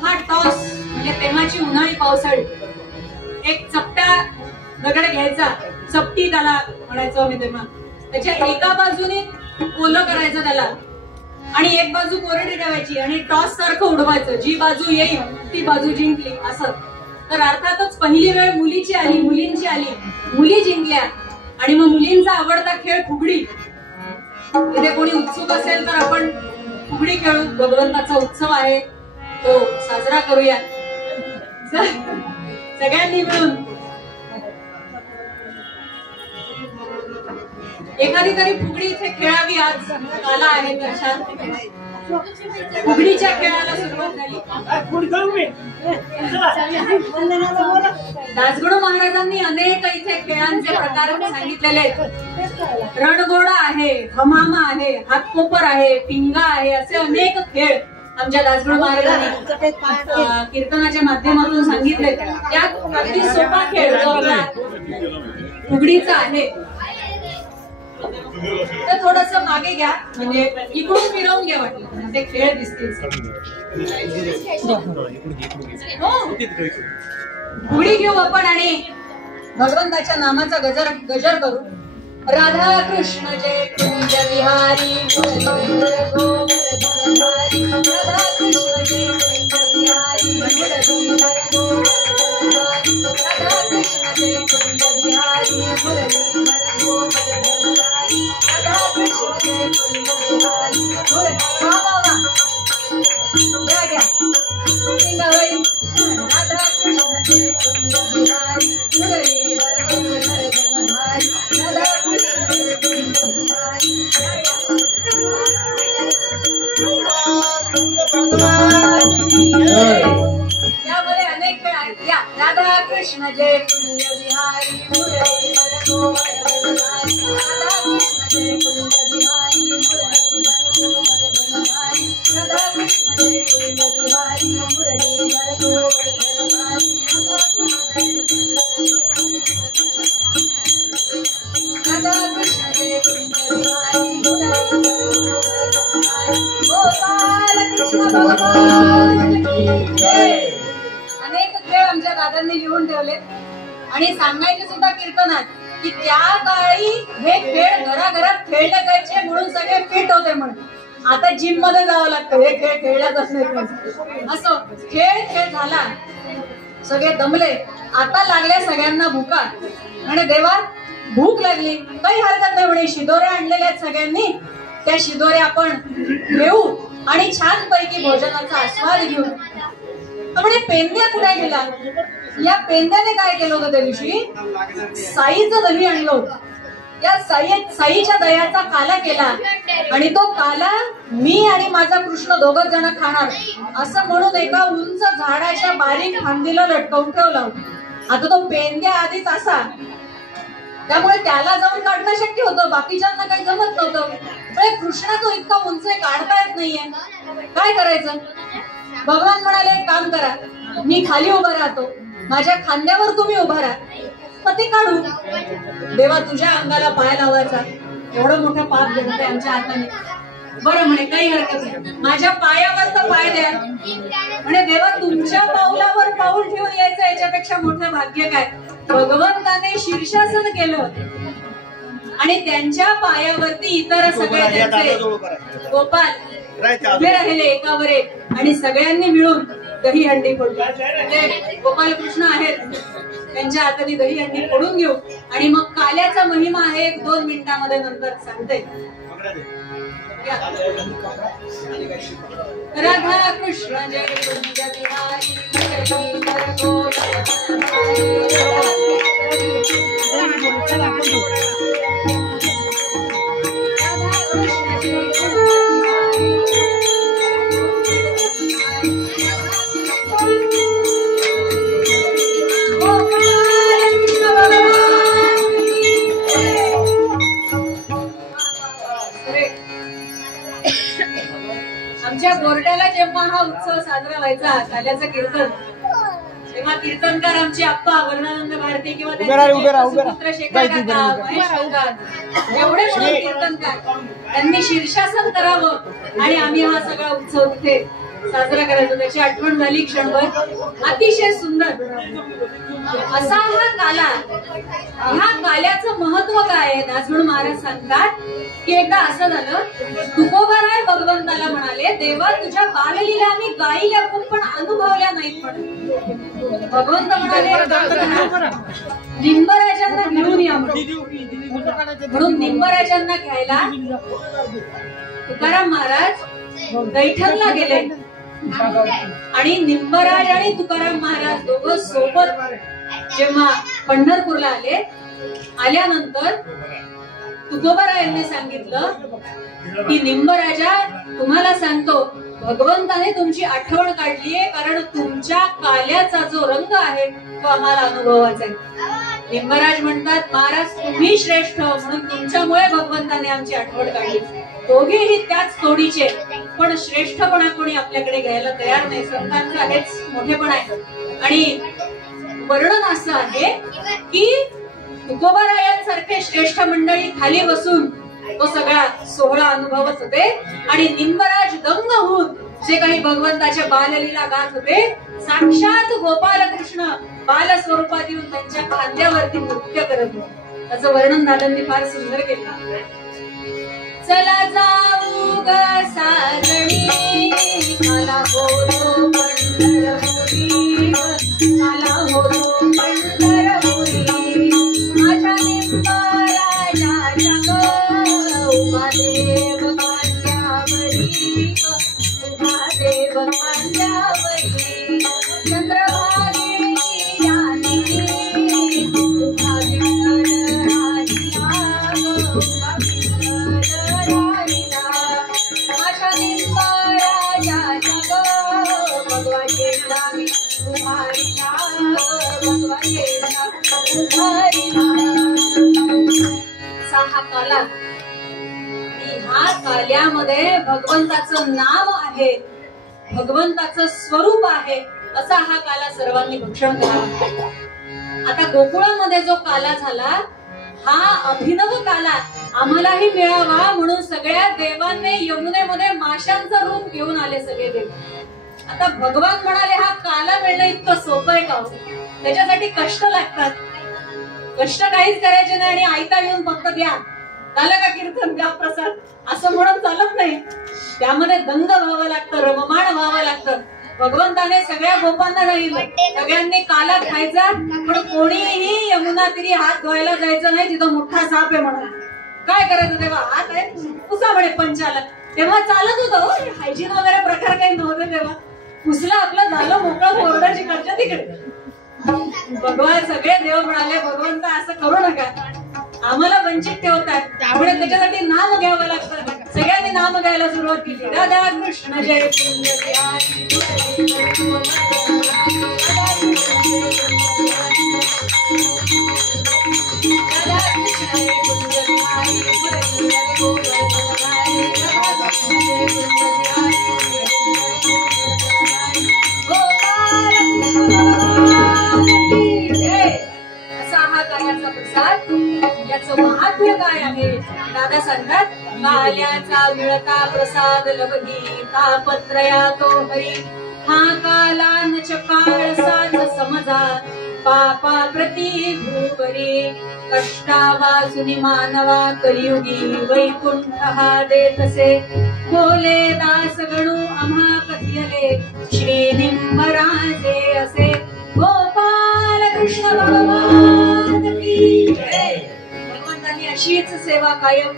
हा टॉस म्हणजे तेव्हाची उन्हाळी पावसाळी. एक चपटा दगड घ्यायचा, चपटी त्याला म्हणायचो आम्ही तेव्हा. त्याच्या एका बाजूने ओलं करायचं त्याला आणि एक बाजू कोरडी ठेवायची आणि टॉस सारखं उडवायचं. जी बाजू येईल ती बाजू जिंकली असं. तर अर्थातच पहिली वेळ मुलींची आली, मुली जिंकल्या आणि मग मुलींचा आवडता खेळ फुगडी. इथे कोणी उत्सुक असेल तर आपण फुगडी खेळू. भगवंताचा उत्सव आहे तो साजरा करूया सगळ्यांनी मिळून. एखादी तरी फुगडी इथे खेळावी. आज काला आहे दर्शन. फुगडीच्या खेळाला सुरुवात झाली. दासगणू महाराजांनी अनेक इथे खेळांचे प्रकार सांगितलेले आहेत. रणघोडा आहे, हमामा आहे, हातकोपर आहे, पिंगा आहे, असे अनेक खेळ आमच्या दासगणू महाराजांनी कीर्तनाच्या माध्यमातून सांगितले. त्यात अगदी सोपा खेळ जो आपला फुगडीचा आहे तर थोडस मागे घ्या, म्हणजे इकडून फिरवून घ्या वाटलं ते खेळ दिसतील. फुगडी घेऊ आपण आणि भगवंताच्या नामाचा गजर करू. राधा कृष्ण जय कुंज विहारी, राधा कृष्ण जय कुंज विहारी, राधा कृष्ण जय कुंज विहारी, यामध्ये अनेक खेळ आहेत. या राधा कृष्ण जय कुंज विहारी, राधा कृष्ण जय कुंज विहारी, राधा कृष्ण जय कुंज विहारी, अनेक खेळ आमच्या दादांनी लिहून ठेवले आणि सांगायचे सुद्धा कीर्तनात की त्या काळी हे खेळ घराघरात खेळले जायचे म्हणून सगळे फिट होते म्हणून. आता जिम मध्ये जावं लागतं हे खेळ खेळल्या जात नाही. असं खेळ झाला, सगळे दमले. आता लागल्या सगळ्यांना भुका आणि देवा भूक लागली, काही हरकत नाही म्हणे. शिदोऱ्या आणलेल्या आहेत सगळ्यांनी, त्या शिदोऱ्या आपण घेऊ आणि छान पैकी भोजनाचा आस्वाद घेऊ. म्हणजे पेंद्या कुठे गेला, या पेंद्याने काय केलं होतं त्या दिवशी, साईचं दही आणलं होतं. या साईच्या दह्याचा काला केला आणि तो काला मी आणि माझा कृष्ण दोघं जण खाणार असं म्हणून एका उंच झाडाच्या बारीक फांदीला लटकवून ठेवला होता. आता तो पेंद्या आधीच असा, त्यामुळे त्याला जाऊन काढणं शक्य होतं, बाकीच्यांना काही जमत नव्हतं. पण कृष्णा तो इतका उंच काढता येत नाहीये, काय करायचं. भगवान म्हणाले एक काम करा, मी खाली उभा राहतो, माझ्या खांद्यावर तुम्ही उभा राहा, मग ते काढू. देवा तुझ्या अंगाला पाय लावायचा, एवढं मोठं पाप घेतलं आमच्या हाताने. बरं म्हणे काही हरकत नाही, माझ्या पायावर तर पाय द्या. म्हणे देवा तुमच्या पाऊलावर पाऊल ठेवून यायचं याच्यापेक्षा मोठं भाग्य काय. भगवंताने शीर्षासन केलं आणि त्यांच्या पायावरती इतर सगळे त्यांचे गोपाल उभे राहिले एकावर एक आणि सगळ्यांनी मिळून दही हंडी फोडली. गोपाल कृष्ण आहेत, त्यांच्या हाताने दही हंडी फोडून घेऊ आणि मग काल्याचा महिमा आहे 1-2 मिनिटांमध्ये नंतर सांगते. राधा कृष्ण जय कुंज बिहारी जय आमच्या बोर्डाला जेव्हा हा उत्सव साजरा व्हायचा काल्याचं कीर्तन, तेव्हा कीर्तनकार आमचे आप्पा वर्णानंद भारती किंवा पुत्र शेखर काका, महेश काका, एवढे मोठे कीर्तनकार, त्यांनी शीर्षासन करावं आणि आम्ही हा सगळा उत्सव तिथे साजरा करायचो. त्याची आठवण झाली क्षणभर. अतिशय सुंदर असा हा काला. ह्या काल्याचं महत्व काय आहे, दासगणू महाराज सांगतात की एकदा असं झालं, तुकोबाराय भगवंताला म्हणाले देवा तुझ्या बाललीला आम्ही गाईल्या पण अनुभवल्या नाहीत. म्हणून भगवंत म्हणाले निंबराजांना घेऊन या. म्हणून निंबराजांना घ्यायला तुकाराम महाराज दैठणला गेले आणि निंबराज आणि तुकाराम महाराज दोघं सोबत जेव्हा पंढरपूरला आले, आल्यानंतर तुकोबारायांनी सांगितलं की निंबराजा तुम्हाला सांगतो भगवंताने तुमची आठवण काढलीये, कारण तुमच्या काल्याचा जो रंग आहे तो आम्हाला अनुभवायचा आहे. निंबराज म्हणतात महाराज तुम्ही श्रेष्ठ, म्हणून तुमच्यामुळे भगवंताने आमची आठवण काढली. दोघेही त्याच तोडीचे, पण श्रेष्ठपणा कोणी आपल्याकडे घ्यायला तयार नाही. संतांचा हेच मोठेपण आहे. आणि वर्णन असं आहे की तुकोबारायांसारखे श्रेष्ठ मंडळी खाली बसून तो सगळा सोहळा अनुभवत होते आणि निंबराज दंग होऊन जे काही भगवंताच्या बाललीला गात होते, साक्षात गोपाल कृष्ण बाल स्वरूपात येऊन त्यांच्या खांद्यावरती नृत्य करत होते. त्याचं वर्णन दादांनी फार सुंदर केलं. चला जाऊ ग साजणी मला बोलो पंढरपुरी, मला बोलो पंढरपुरी, माझ्या निंबराजाच्या ग उभा देव खांद्यावरी, उभा देव खांद्यावरी, चंद्रभागेची राणी उभा विठ्ठल राहिला, उभा विठ्ठल राहिला, माझ्या निंबराजाच्या ग भगवा गेला उभारिला, भगवा गेला उभारिला. हा काला, ह्या काल्यामध्ये भगवंताचं नाव आहे, भगवंताचं स्वरूप आहे, असा हा काला सर्वांनी भक्षण करावा. आता गोकुळामध्ये जो काला झाला हा अभिनव काला आम्हालाही मिळावा म्हणून सगळ्या देवांनी यमुनेमध्ये माशांचं रूप घेऊन आले सगळे देव. आता भगवान म्हणाले हा काला मिळणं इतकं सोपं आहे का? त्याच्यासाठी कष्ट लागतात. कष्ट काहीच करायचे नाही आणि आयता येऊन फक्त द्या, झालं का कीर्तन द्या प्रसाद असं म्हणून चालत नाही. त्यामध्ये दंग व्हावं लागतं, रममाण व्हावं लागतं. भगवंताने सगळ्या गोपांना सांगितलं सगळ्यांनी काला खायचा, पण कोणीही यमुना तिरी हात धुवायला जायचं नाही, तिथं मोठा साप आहे म्हणून. काय करायचं तेव्हा? हात आहे पुसा म्हणे पंचाला. तेव्हा चालत होतं, हायजीन वगैरे प्रकार काही नव्हते तेव्हा. पुसला आपलं झालं मोकळं, कोरडं जिकडच्या तिकडे. भगवान सगळे देव म्हणाले भगवंत असं करू नका, आम्हाला वंचित ठेवतात, त्यामुळे त्याच्यासाठी नाम घ्यावं लागतं. सगळ्यांनी नाम घ्यायला सुरुवात केली. राधा कृष्ण जय कुंज बिहारी, राधा कृष्ण जय कुंज बिहारी, राधा कृष्ण जय कुंज बिहारी, गोपाल असा हा गाण्याचा प्रसाद. याचं महात्म्य काय आहे? दादा सांगतात, काल्याचा मिळता प्रसाद लभगी, तापत्रया तो हरी, हा काला न चकाळ साज समजा, पापा प्रती भूवरी, कष्टा वासुनी मानवा कलियुगी, वैकुंठ हा देतसे, बोले दास गणू आम्हा कथियले, श्री निंबराजे असे, गोपाल कृष्ण भगवान की जय. भगवंतांनी अशीच सेवा कायम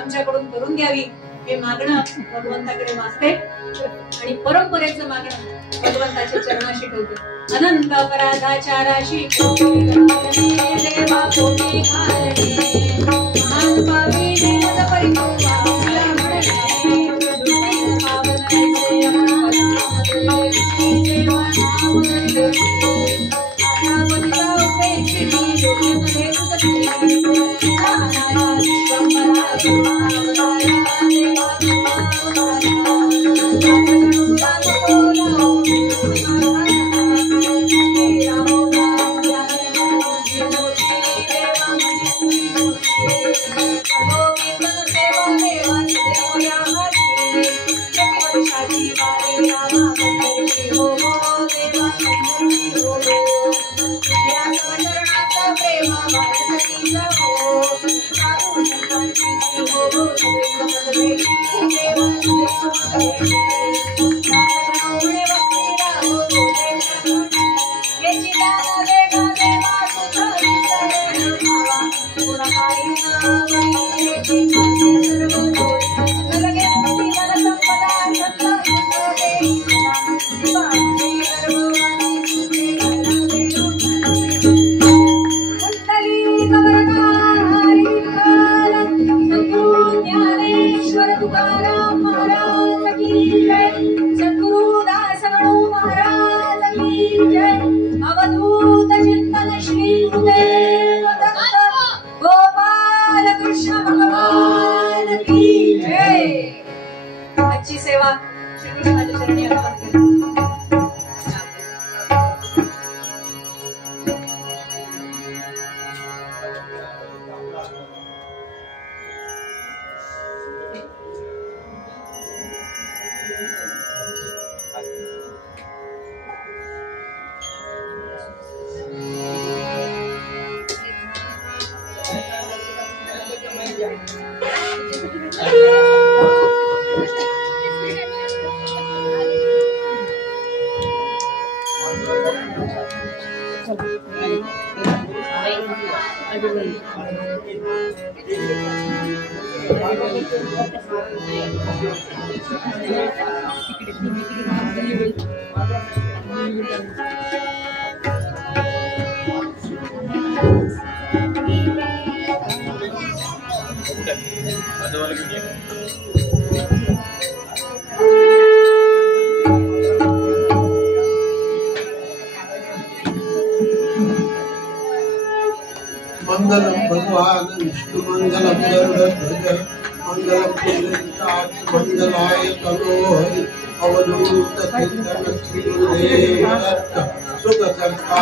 आमच्याकडून करून घ्यावी हे मागणं भगवंताकडे मागते आणि परंपरेचं मागणं भगवंताच्या चरणाशी ठेवते. अनंत अपराधाचाराशी देवा कोणी घालणे, महान पापी नियत परिकोपा तुला म्हणणे, दुर्दैव पावन ऐसे अमरावती देवा नाम अवधूत चिंतन श्री गुरुदेव दत्त, गोपाल कृष्ण भगवान की जय. आजची सेवा श्रीकृष्णाच्या चरणी अर्पण केली. मंगलम भगवान विष्णु मंगलम गरुड़ध्वज मंगलम पुंडरीकाक्ष मंगलाय तनोहरि अवधूत चिंतन श्री गुरुदेव दत्त सुख कर्ता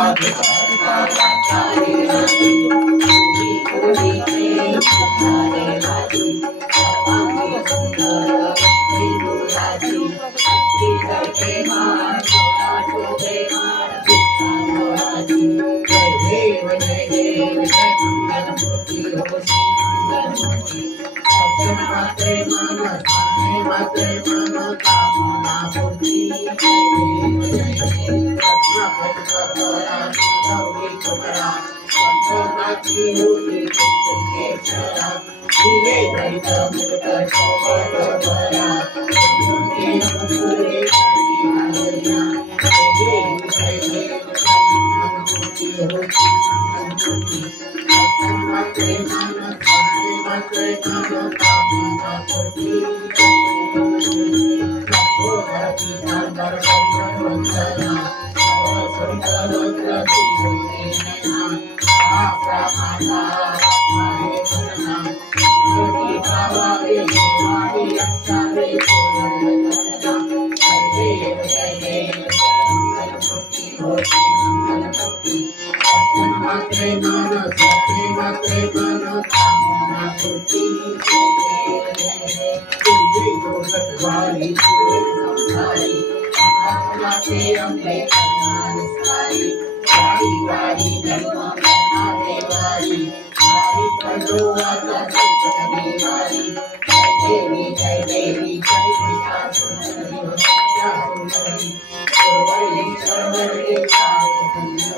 Jai